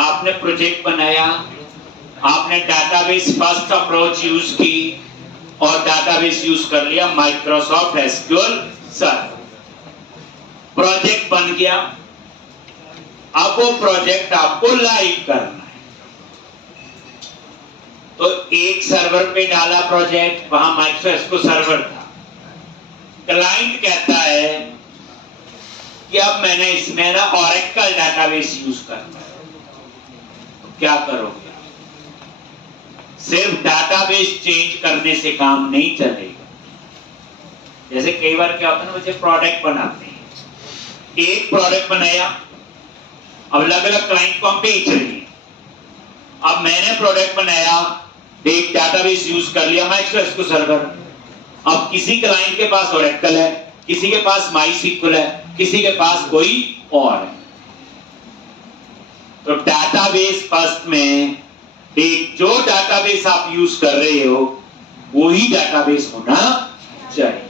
आपने प्रोजेक्ट बनाया, आपने डाटाबेस फर्स्ट अप्रोच यूज की, और डाटाबेस यूज कर लिया माइक्रोसॉफ्ट एसक्यूएल सर्वर। प्रोजेक्ट बन गया। अब वो प्रोजेक्ट आपको लाइव करना है, तो एक सर्वर पे डाला प्रोजेक्ट, वहां माइक्रोसॉफ्ट एसक्यूएल सर्वर था। क्लाइंट कहता है कि अब मैंने इसमें ना ओरेकल डाटाबेस यूज करना है, तो क्या करोगे? सिर्फ डाटाबेस चेंज करने से काम नहीं चलेगा। जैसे कई बार क्या होता है ना, बच्चे प्रोडक्ट बनाते हैं, एक प्रोडक्ट बनाया, अब अलग अलग क्लाइंट को हम बेच रहे हैं। अब मैंने प्रोडक्ट बनाया, एक डाटाबेस यूज कर लिया माइक्रोसॉफ्ट एसक्यूएल सर्वर। अब किसी क्लाइंट के पास ओरेकल है, किसी के पास माइस्क्यूएल है, किसी के पास कोई और है। तो डाटाबेस फर्स्ट में एक जो डाटाबेस आप यूज कर रहे हो वही डाटाबेस होना चाहिए,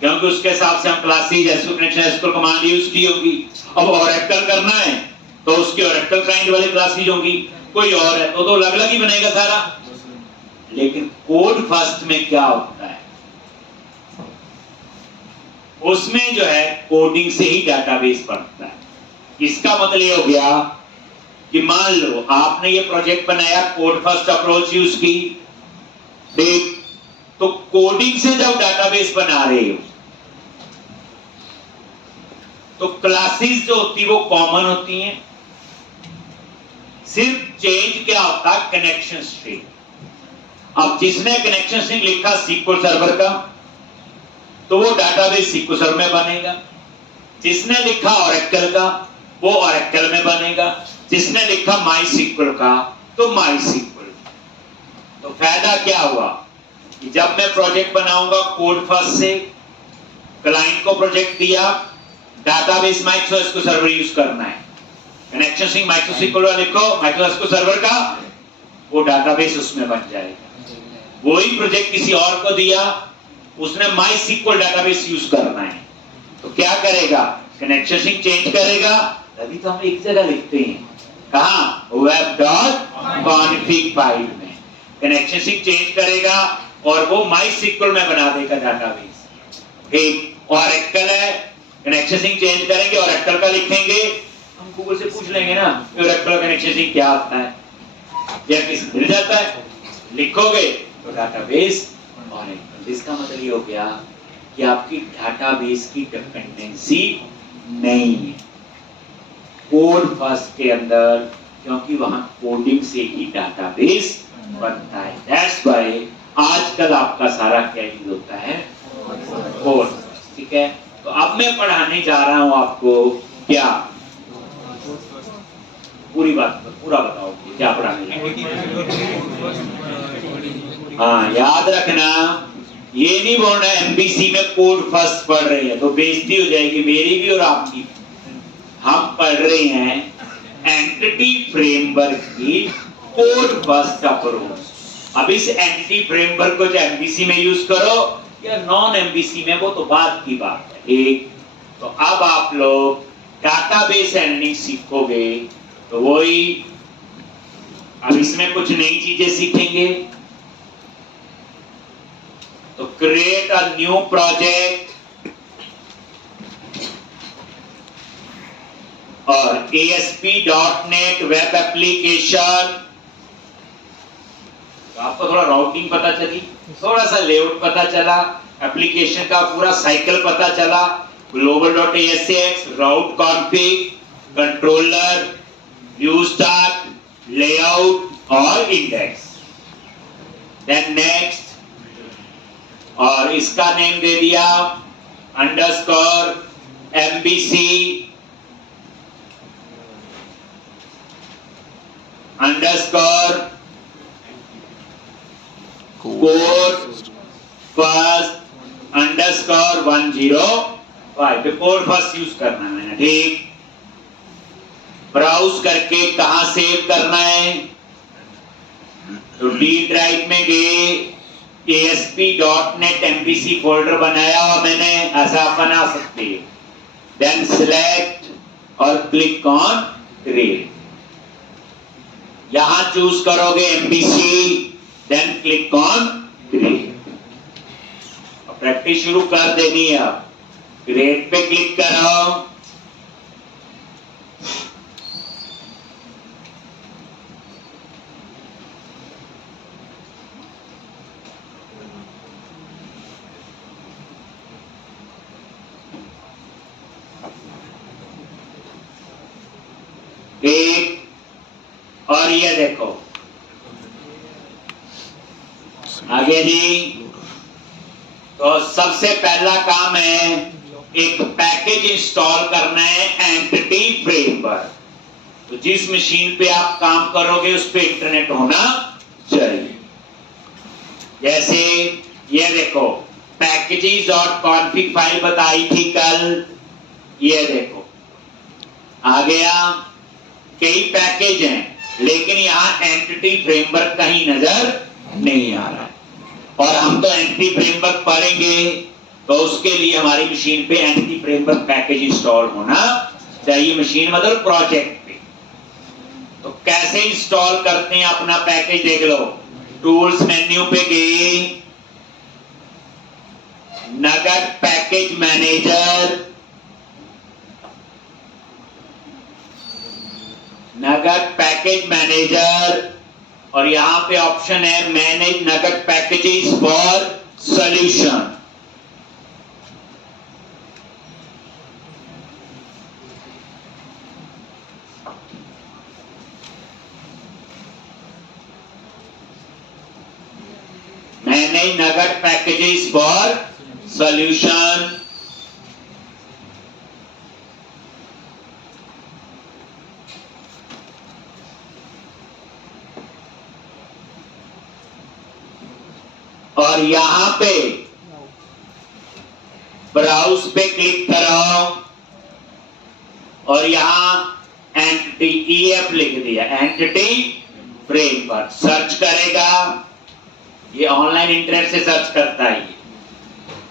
क्योंकि उसके हिसाब से हम classes SQL connection SQL command use की होगी। अब ओरेकल करना है तो उसकी ओरेकल क्लाइंट वाली क्लासेस होंगी, कोई और है तो अलग अलग ही बनेगा सारा। लेकिन कोड फर्स्ट में क्या होता है, उसमें जो है कोडिंग से ही डाटाबेस बनता है। इसका मतलब ये हो गया कि मान लो आपने ये प्रोजेक्ट बनाया, कोड फर्स्ट अप्रोच यूज की, ठीक, तो कोडिंग से जब डाटाबेस बना रहे हो तो क्लासेस जो होती है वो कॉमन होती हैं, सिर्फ चेंज क्या होता है, कनेक्शन स्ट्रिंग। अब जिसने कनेक्शन स्ट्रिंग लिखा सीक्वल सर्वर का तो वो डाटाबेस सीक्वल सर्वर में बनेगा, जिसने लिखा ओरेकल का वो ओरेकल में बनेगा, जिसने लिखा माइस्क्यूएल का तो माइस्क्यूएल। तो फायदा क्या हुआ कि जब मैं प्रोजेक्ट बनाऊंगा कोड फर्स्ट से, क्लाइंट को प्रोजेक्ट दिया, database Microsoft SQL server use करना है, कनेक्शन स्ट्रिंग माइक्रोसॉफ्ट एसक्यूएल लिखो माइक्रोसॉफ्ट एसक्यूएल सर्वर का, वो डाटाबेस उसमें बन जाएगा। वही प्रोजेक्ट किसी और को दिया, उसने माइस्क्यूएल डाटाबेस यूज करना है, तो क्या करेगा, कनेक्शन स्ट्रिंग चेंज करेगा। तभी तो हम एक जगह लिखते हैं, कहां, web.config फाइल में कनेक्शन स्ट्रिंग चेंज करेगा और वो माइस्क्यूएल में बना देगा डाटाबेस। ठीक, ओरेकल है, कनेक्शन स्ट्रिंग चेंज करेंगे, ओरेकल का लिखेंगे, हम गूगल से पूछ लेंगे ना ओरेकल कनेक्शन स्ट्रिंग क्या आता है, या किसी मिल जाता है, लिखोगे तो डाटाबेस ओरेकल। इसका मतलब ये हो गया कि आपकी डाटाबेस की डिपेंडेंसी नहीं है कोड फर्स्ट के अंदर, क्योंकि वहां कोडिंग से ही डाटाबेस बनता है। दैट्स व्हाई आजकल आपका सारा क्या यूज होता है, कोड। ठीक है, तो अब मैं पढ़ाने जा रहा हूं आपको क्या, पूरी बात पूरा बताओ क्या पढ़ाने। हाँ, याद रखना, ये नहीं बोलना एमबीसी में कोड फर्स्ट पढ़ रहे हैं तो बेइज्जती हो जाएगी मेरी भी और आपकी भी। हम पढ़ रहे हैं एंटिटी फ्रेमवर्क की कोड फर्स्ट अप्रोच। अब इस एंटिटी फ्रेमवर्क को चाहे एमबीसी में यूज करो या नॉन एमबीसी में, वो तो बात की बात है। ठीक, तो अब आप लोग डाटाबेस हैंडलिंग सीखोगे, तो वही अब इसमें कुछ नई चीजें सीखेंगे। तो क्रिएट अ न्यू प्रोजेक्ट और ASP.NET वेब एप्लीकेशन। तो आपको थोड़ा राउटिंग पता चली, थोड़ा सा लेआउट पता चला, एप्लीकेशन का पूरा साइकिल पता चला, global.asx, route config, controller, view start, layout और इंडेक्स। देन नेक्स्ट, और इसका नेम दे दिया underscore MVC underscore code first underscore 105। Code first use करना है मैंने। ठीक, ब्राउज करके कहां सेव करना है, तो डी ड्राइव में गए, ASP.NET MVC फोल्डर बनाया हुआ मैंने, ऐसा आप बना सकते हैं। देन सिलेक्ट और क्लिक ऑन क्रिएट। यहां चूज करोगे MVC, then click on create. Practice शुरू कर देनी है। अब क्रिएट पे क्लिक करो। एक और ये देखो आगे जी। तो सबसे पहला काम है एक पैकेज इंस्टॉल करना है एंटिटी फ्रेमवर्क। तो जिस मशीन पे आप काम करोगे उस पे इंटरनेट होना चाहिए। जैसे ये देखो पैकेजेस और कॉन्फ़िग फाइल बताई थी कल, ये देखो आ गया। कई पैकेज हैं लेकिन यहां एंटिटी फ्रेमवर्क कहीं नजर नहीं आ रहा है। और हम तो एंटिटी फ्रेमवर्क पढ़ेंगे तो उसके लिए हमारी मशीन पे एंटिटी फ्रेमवर्क पैकेज इंस्टॉल होना चाहिए। मशीन मतलब प्रोजेक्ट पे। तो कैसे इंस्टॉल करते हैं अपना पैकेज देख लो। टूल्स मेन्यू पे गए, नगद पैकेज मैनेजर, नगद पैकेज मैनेजर, और यहां पे ऑप्शन है मैनेज नगद पैकेजेस फॉर सॉल्यूशन। मैनेज नगद पैकेजेस फॉर सॉल्यूशन। और यहां पे ब्राउज पे क्लिक करो और यहां एंटिटी ईएफ लिख दिया, एंटिटी फ्रेमवर्क। सर्च करेगा, ये ऑनलाइन इंटरनेट से सर्च करता है।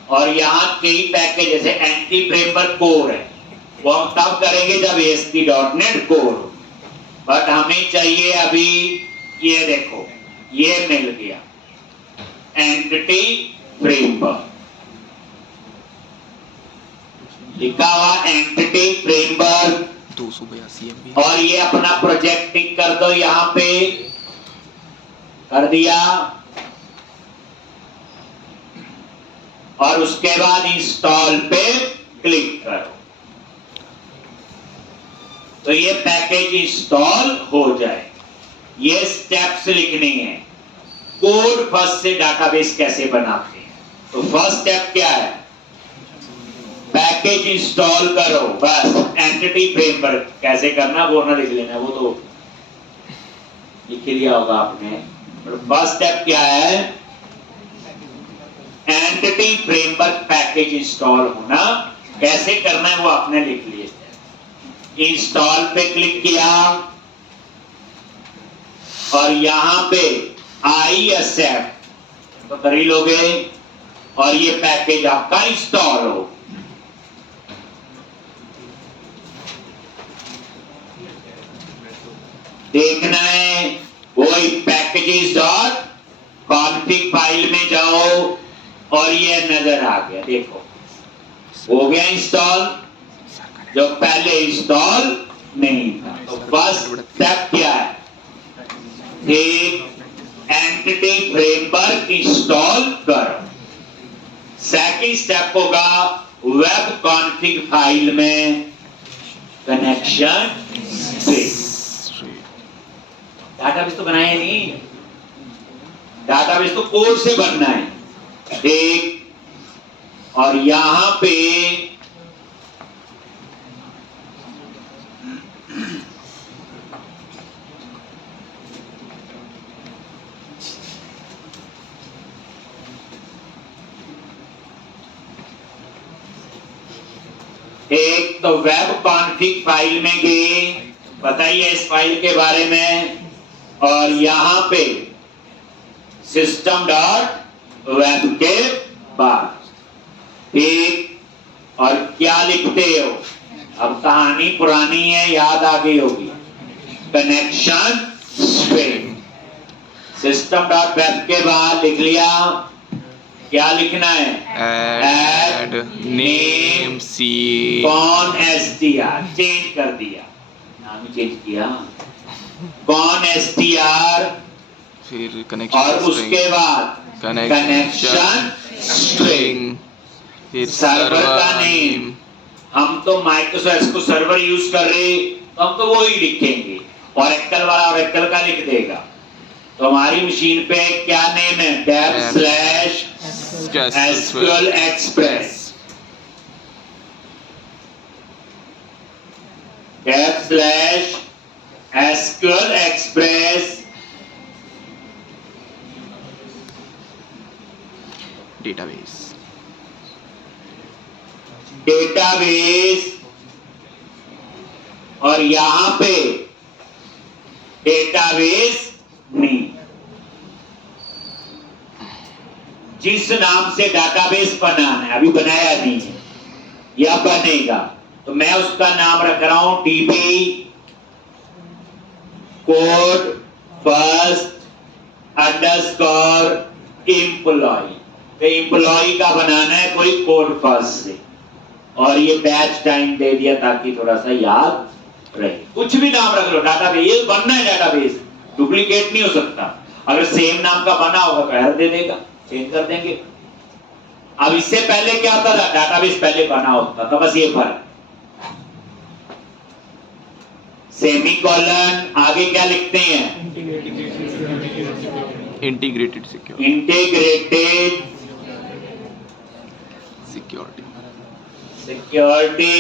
और यहां कई पैकेज जैसे एंटिटी फ्रेमवर्क कोर है, वो हम तब करेंगे जब ASP.NET कोर। बट हमें चाहिए अभी ये देखो, ये मिल गया एंटिटी फ्रेमवर्क, लिखा हुआ एंटिटी फ्रेमवर्क। 282 MB। और ये अपना प्रोजेक्ट टिक कर दो, यहां पे कर दिया। और उसके बाद इंस्टॉल पे क्लिक करो तो ये पैकेज इंस्टॉल हो जाए। ये स्टेप्स लिखने हैं। कोड फर्स्ट से डाटाबेस कैसे बनाते हैं। तो फर्स्ट स्टेप क्या है, पैकेज इंस्टॉल करो। बस एंटिटी फ्रेमवर्क कैसे करना वो ना लिख लेना, वो तो लिख लिया होगा आपने। फर्स्ट स्टेप क्या है, एंटिटी फ्रेमवर्क पैकेज इंस्टॉल होना कैसे करना है वो आपने लिख लिया। इंस्टॉल पे क्लिक किया और यहां पे आई एक्सेप्ट तो कर ही लोगे और ये पैकेज आपका इंस्टॉल हो। देखना है वही पैकेजेस डॉट कॉन्फ़िग फाइल में जाओ और ये नजर आ गया। देखो हो गया इंस्टॉल, जो पहले इंस्टॉल नहीं था। तो फर्स्ट स्टेप क्या है, एक एंटिटी फ्रेमवर्क इंस्टॉल करो। सेकंड स्टेप होगा वेब कॉन्फ़िग फाइल में कनेक्शन डाटाबेस तो बनाया नहीं, डाटाबेस तो कोड से बनना है। एक और यहां पे एक तो वेब कॉन्फ़िग फाइल में गए, बताइए इस फाइल के बारे में। और यहां पे सिस्टम डॉट वेब के बाद एक और क्या लिखते हो, अब कहानी पुरानी है याद आ गई होगी, connection string. System dot web के बाद लिख लिया, क्या लिखना है? एड नेम सी कौन str चेंज कर दिया, नाम ही चेंज किया, कौन str, फिर कनेक्शन और उसके बाद कनेक्शन स्ट्रिंग, फिर सर्वर का नेम। हम तो माइक्रोसॉफ्ट को सर्वर यूज कर रहे, तो हम तो वो ही लिखेंगे, ओरेकल वाला ओरेकल का लिख देगा। तो हमारी मशीन पे क्या नेम है? dev/SQL Express, dev/SQL Express database. Database, और यहां पे डेटाबेस नहीं, जिस नाम से डेटाबेस बनाना है, अभी बनाया नहीं है, या बनेगा, तो मैं उसका नाम रख रहा हूं db code first underscore employee. तो एम्प्लॉय का बनाना है कोई कोड फर्स्ट से, और ये बैच टाइम दे दिया ताकि थोड़ा सा याद रहे। कुछ भी नाम रख लो, डाटाबेस ये बनना है, डाटाबेस डुप्लीकेट नहीं हो सकता। अगर सेम नाम का बना होगा तो एरर दे देगा, चेंज कर देंगे। अब इससे पहले क्या होता था? डाटाबेस पहले बना होता था, बस ये फर्क। सेमीकोलन, आगे क्या लिखते हैं? Integrated security integrated security security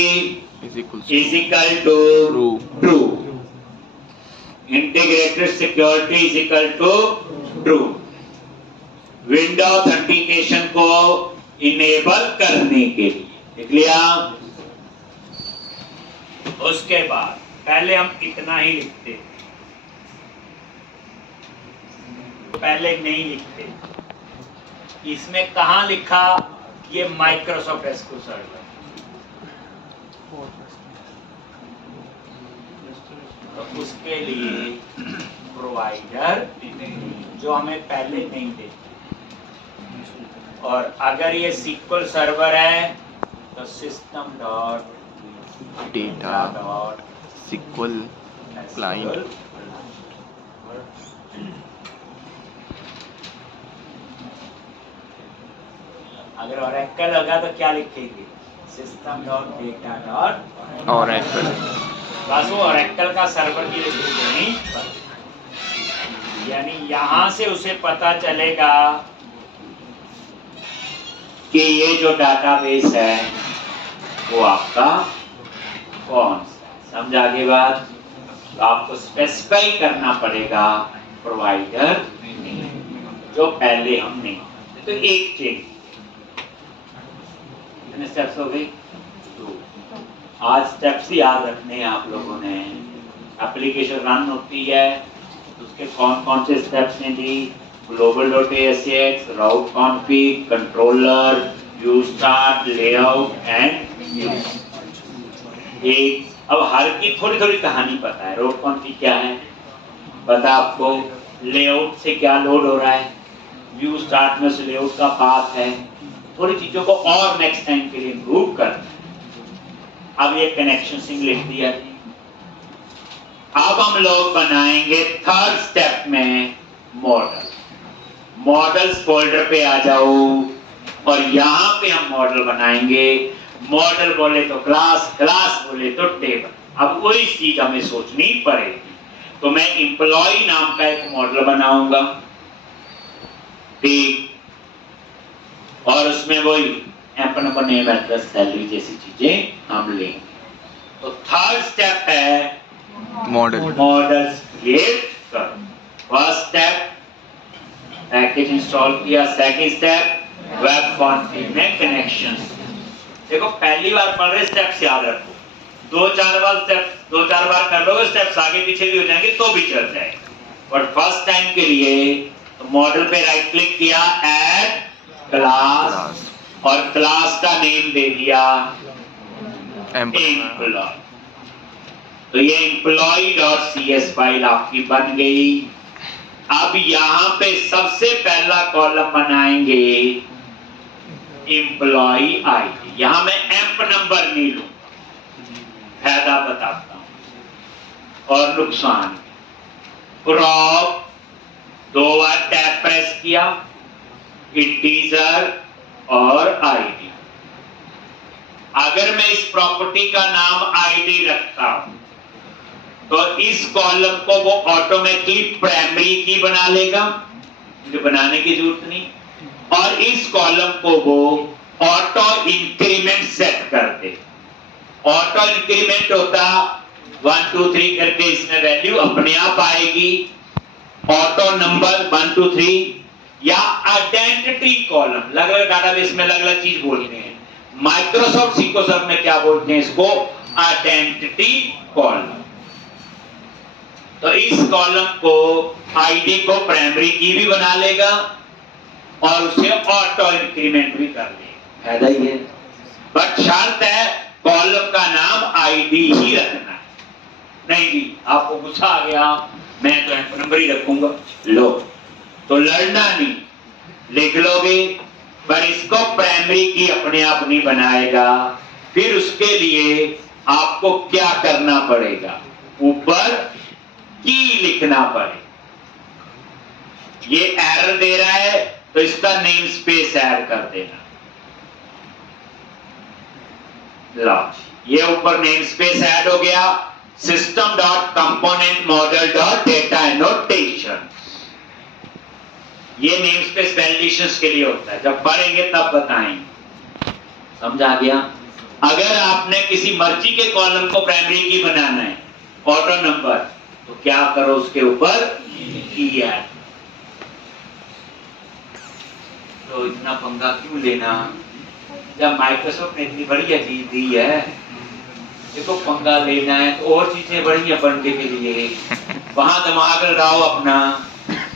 is is equal to true. Integrated security is equal to true. Window authentication को इनेबल करने के लिए लिख लिया। उसके बाद पहले हम इतना ही लिखते, पहले नहीं लिखते। इसमें कहां लिखा? ये माइक्रोसॉफ्ट एसक्यूएल सर्वर, तो उसके लिए प्रोवाइडर जो हमें पहले नहीं दे, और अगर ये SQL सर्वर है तो system dot data dot sequel client अगर ओरेकल होगा तो क्या लिखेंगे? सिस्टम डॉट डेटा डॉट और एप्पल बस वो ओरेकल का सर्वर की नहीं, यानी यहां से उसे पता चलेगा कि ये जो डाटाबेस है वो आपका कौन सा। समझ आगे बात? तो आपको स्पेसिफाई करना पड़ेगा प्रोवाइडर जो पहले हमने, तो एक चेंज। कितने स्टेप्स हो गए? 2। आज स्टेप्स याद रखने हैं आप लोगों ने। एप्लीकेशन रन होती है तो उसके कौन कौन से स्टेप्स हैं जी? global.asx, route config, controller, view start, layout and use। एक अब हर की थोड़ी थोड़ी कहानी पता है। route config क्या है पता आपको, लेआउट से क्या लोड हो रहा है, व्यू स्टार्ट में से लेआउट का पाथ है, थोड़ी चीजों को और नेक्स्ट टाइम के लिए इंप्रूव करना है। अब ये कनेक्शन सिंग लिख दिया। अब हम लोग बनाएंगे थर्ड स्टेप में मॉडल। मॉडल्स फोल्डर पे आ जाओ और यहां पे हम मॉडल बनाएंगे। मॉडल बोले तो क्लास, क्लास बोले तो टेबल। अब वही चीज हमें सोचनी पड़ेगी। तो मैं एम्प्लॉय नाम का एक मॉडल बनाऊंगा, ठीक, और उसमें वही employee number, name, address, salary जैसी चीजें हम लेंगे। तो थर्ड स्टेप है मॉडल मॉडल्स क्रिएट करो। फर्स्ट स्टेप पैकेज इंस्टॉल किया। सेकंड स्टेप वेब कॉन्फ़िग में कनेक्शंस। देखो पहली बार पढ़ रहे स्टेप्स याद रखो, 2-4 बार कर लोगे स्टेप्स आगे पीछे भी हो जाएंगे तो भी चल जाएगा। और फर्स्ट टाइम के लिए तो मॉडल पे राइट क्लिक किया, ऐड क्लास, और क्लास का नेम दे दिया एम्प्लॉय। तो ये employee.cs फाइल आपकी बन गई। अब यहां पे सबसे पहला कॉलम बनाएंगे एम्प्लॉय आईडी। यहां मैं एम्प नंबर नहीं लूं, फायदा बताता हूं और नुकसान। प्रॉप 2 बार टैब प्रेस किया, इंटीजर और आईडी। अगर मैं इस प्रॉपर्टी का नाम आईडी रखता हूं तो इस कॉलम को वो ऑटोमेटिकली प्राइमरी की बना लेगा, मुझे बनाने की जरूरत नहीं। और इस कॉलम को वो ऑटो इंक्रीमेंट सेट कर दे। ऑटो इंक्रीमेंट होता 1 2 3 करके इसमें वैल्यू अपने आप आएगी। ऑटो नंबर 1 2 3 या आइडेंटिटी कॉलम, अलग अलग डाटाबेस में अलग अलग चीज बोलते हैं। माइक्रोसॉफ्ट सिक्योसर्व में क्या बोलते हैं इसको? Identity column. तो इस कॉलम को आईडी को प्राइमरी की भी बना लेगा और उसे ऑटो इंक्रीमेंट भी कर लेगा। फायदा ही है, बट शर्त है कॉलम का नाम आईडी ही रखना है। नहीं जी आपको गुस्सा आ गया, मैं तो एम्प नंबर ही रखूंगा, लो तो लड़ना नहीं, लिख लोगे, पर इसको प्राइमरी की अपने आप नहीं बनाएगा। फिर उसके लिए आपको क्या करना पड़ेगा? ऊपर की लिखना पड़ेगा। ये एरर दे रहा है तो इसका नेम स्पेस ऐड कर देना। लो ये ऊपर नेम स्पेस ऐड हो गया। System dot component model dot data annotation, ये नेम स्पेस वैलिडेशन के लिए होता है, जब पढ़ेंगे तब बताएंगे। समझ आ गया? अगर आपने किसी मर्जी के कॉलम को प्राइमरी की बनाना है, ऑटो नंबर, तो क्या करो उसके ऊपर की ऐड। तो इतना पंगा क्यों लेना जब माइक्रोसॉफ्ट ने इतनी बढ़िया चीज दी है। देखो पंगा लेना है तो और चीजें बढ़िया बनने के लिए वहां दिमाग लगाओ अपना,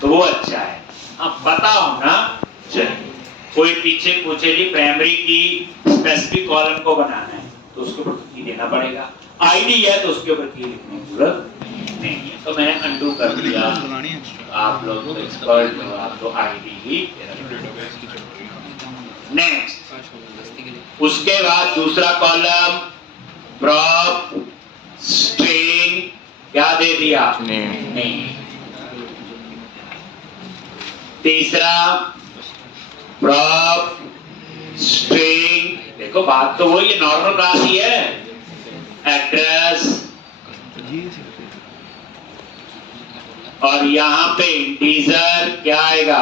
तो वो अच्छा है। अब पता होना चाहिए। कोई पीछे पूछे जी प्राइमरी की स्पेसिफिक कॉलम को बनाना है तो उसके ऊपर की देना पड़ेगा। आईडी है तो उसके ऊपर की लिखने की जरूरत नहीं है। तो मैंने अंडू कर दिया। आप लोग तो एक्सपर्ट हो, आप तो आईडी ही। नेक्स्ट, उसके बाद दूसरा कॉलम प्रॉप स्ट्रिंग क्या दे दिया? नहीं। तीसरा प्रॉप स्ट्रिंग, देखो बात तो वही है, नॉर्मल क्लास ही है। एड्रेस और यहाँ पे इंटीजर क्या आएगा?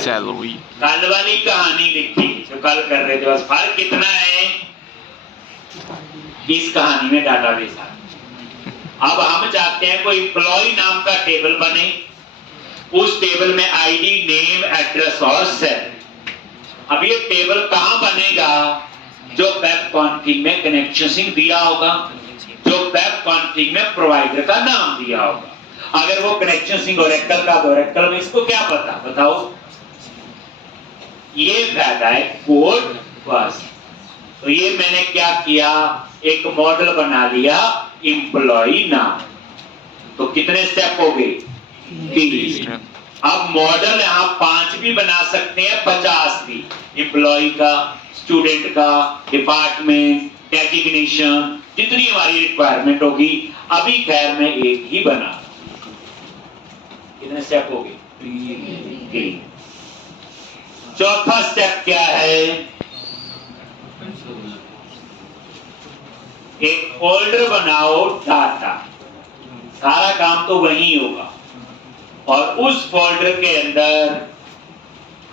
सैलरी। कल वाली कहानी लिखी जो कल कर रहे थे, बस फर्क कितना है इस कहानी में डाटाबेस आ। अब हम चाहते हैं कोई एम्प्लॉय नाम का टेबल बने, उस टेबल में आईडी, नेम, एड्रेस और सेल। अब ये टेबल कहां बनेगा? जो वेब कॉन्फिग में कनेक्शन सिंक दिया होगा, जो वेब कॉन्फिग में प्रोवाइडर का नाम दिया होगा। अगर वो कनेक्शन सिंक ओरेकल का तो ओरेकल में, इसको क्या पता? बताओ। ये फायदा है कोड फर्स्ट। तो ये मैंने क्या किया, एक मॉडल बना लिया एम्प्लॉय नाम। तो कितने स्टेप हो गए? 3। अब मॉडल यहाँ 5 भी बना सकते हैं, 50 भी। एम्प्लॉय का, स्टूडेंट का, डिपार्टमेंट, डेजिग्नेशन, जितनी हमारी रिक्वायरमेंट होगी। अभी खैर मैं एक ही बना। कितने स्टेप हो गए? 3। चौथा स्टेप क्या है? एक फोल्डर बनाओ डाटा। सारा काम तो वही होगा। और उस फोल्डर के अंदर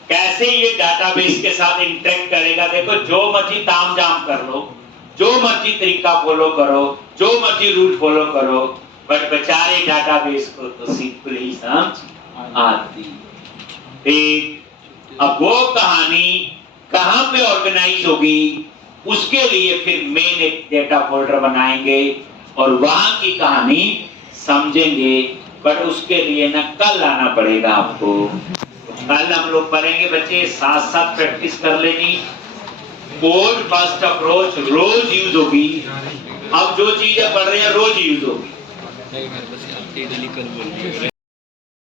कैसे ये डाटाबेस के साथ इंटरेक्ट करेगा? देखो जो मर्जी ताम जाम कर लो, जो मर्जी तरीका फॉलो करो, जो मर्जी रूल फॉलो करो, बट बेचारे डाटाबेस को तो सिंपली समझ आती। ठीक, अब वो कहानी कहां पे ऑर्गेनाइज होगी, उसके लिए फिर मेन एक डेटा फोल्डर बनाएंगे और वहां की कहानी समझेंगे। बट उसके लिए ना कल आना पड़ेगा आपको। कल हम लोग पढ़ेंगे बच्चे, साथ साथ प्रैक्टिस कर लेनी। कोड फर्स्ट अप्रोच रोज यूज होगी। अब जो चीजें पढ़ रहे हैं रोज यूज होगी।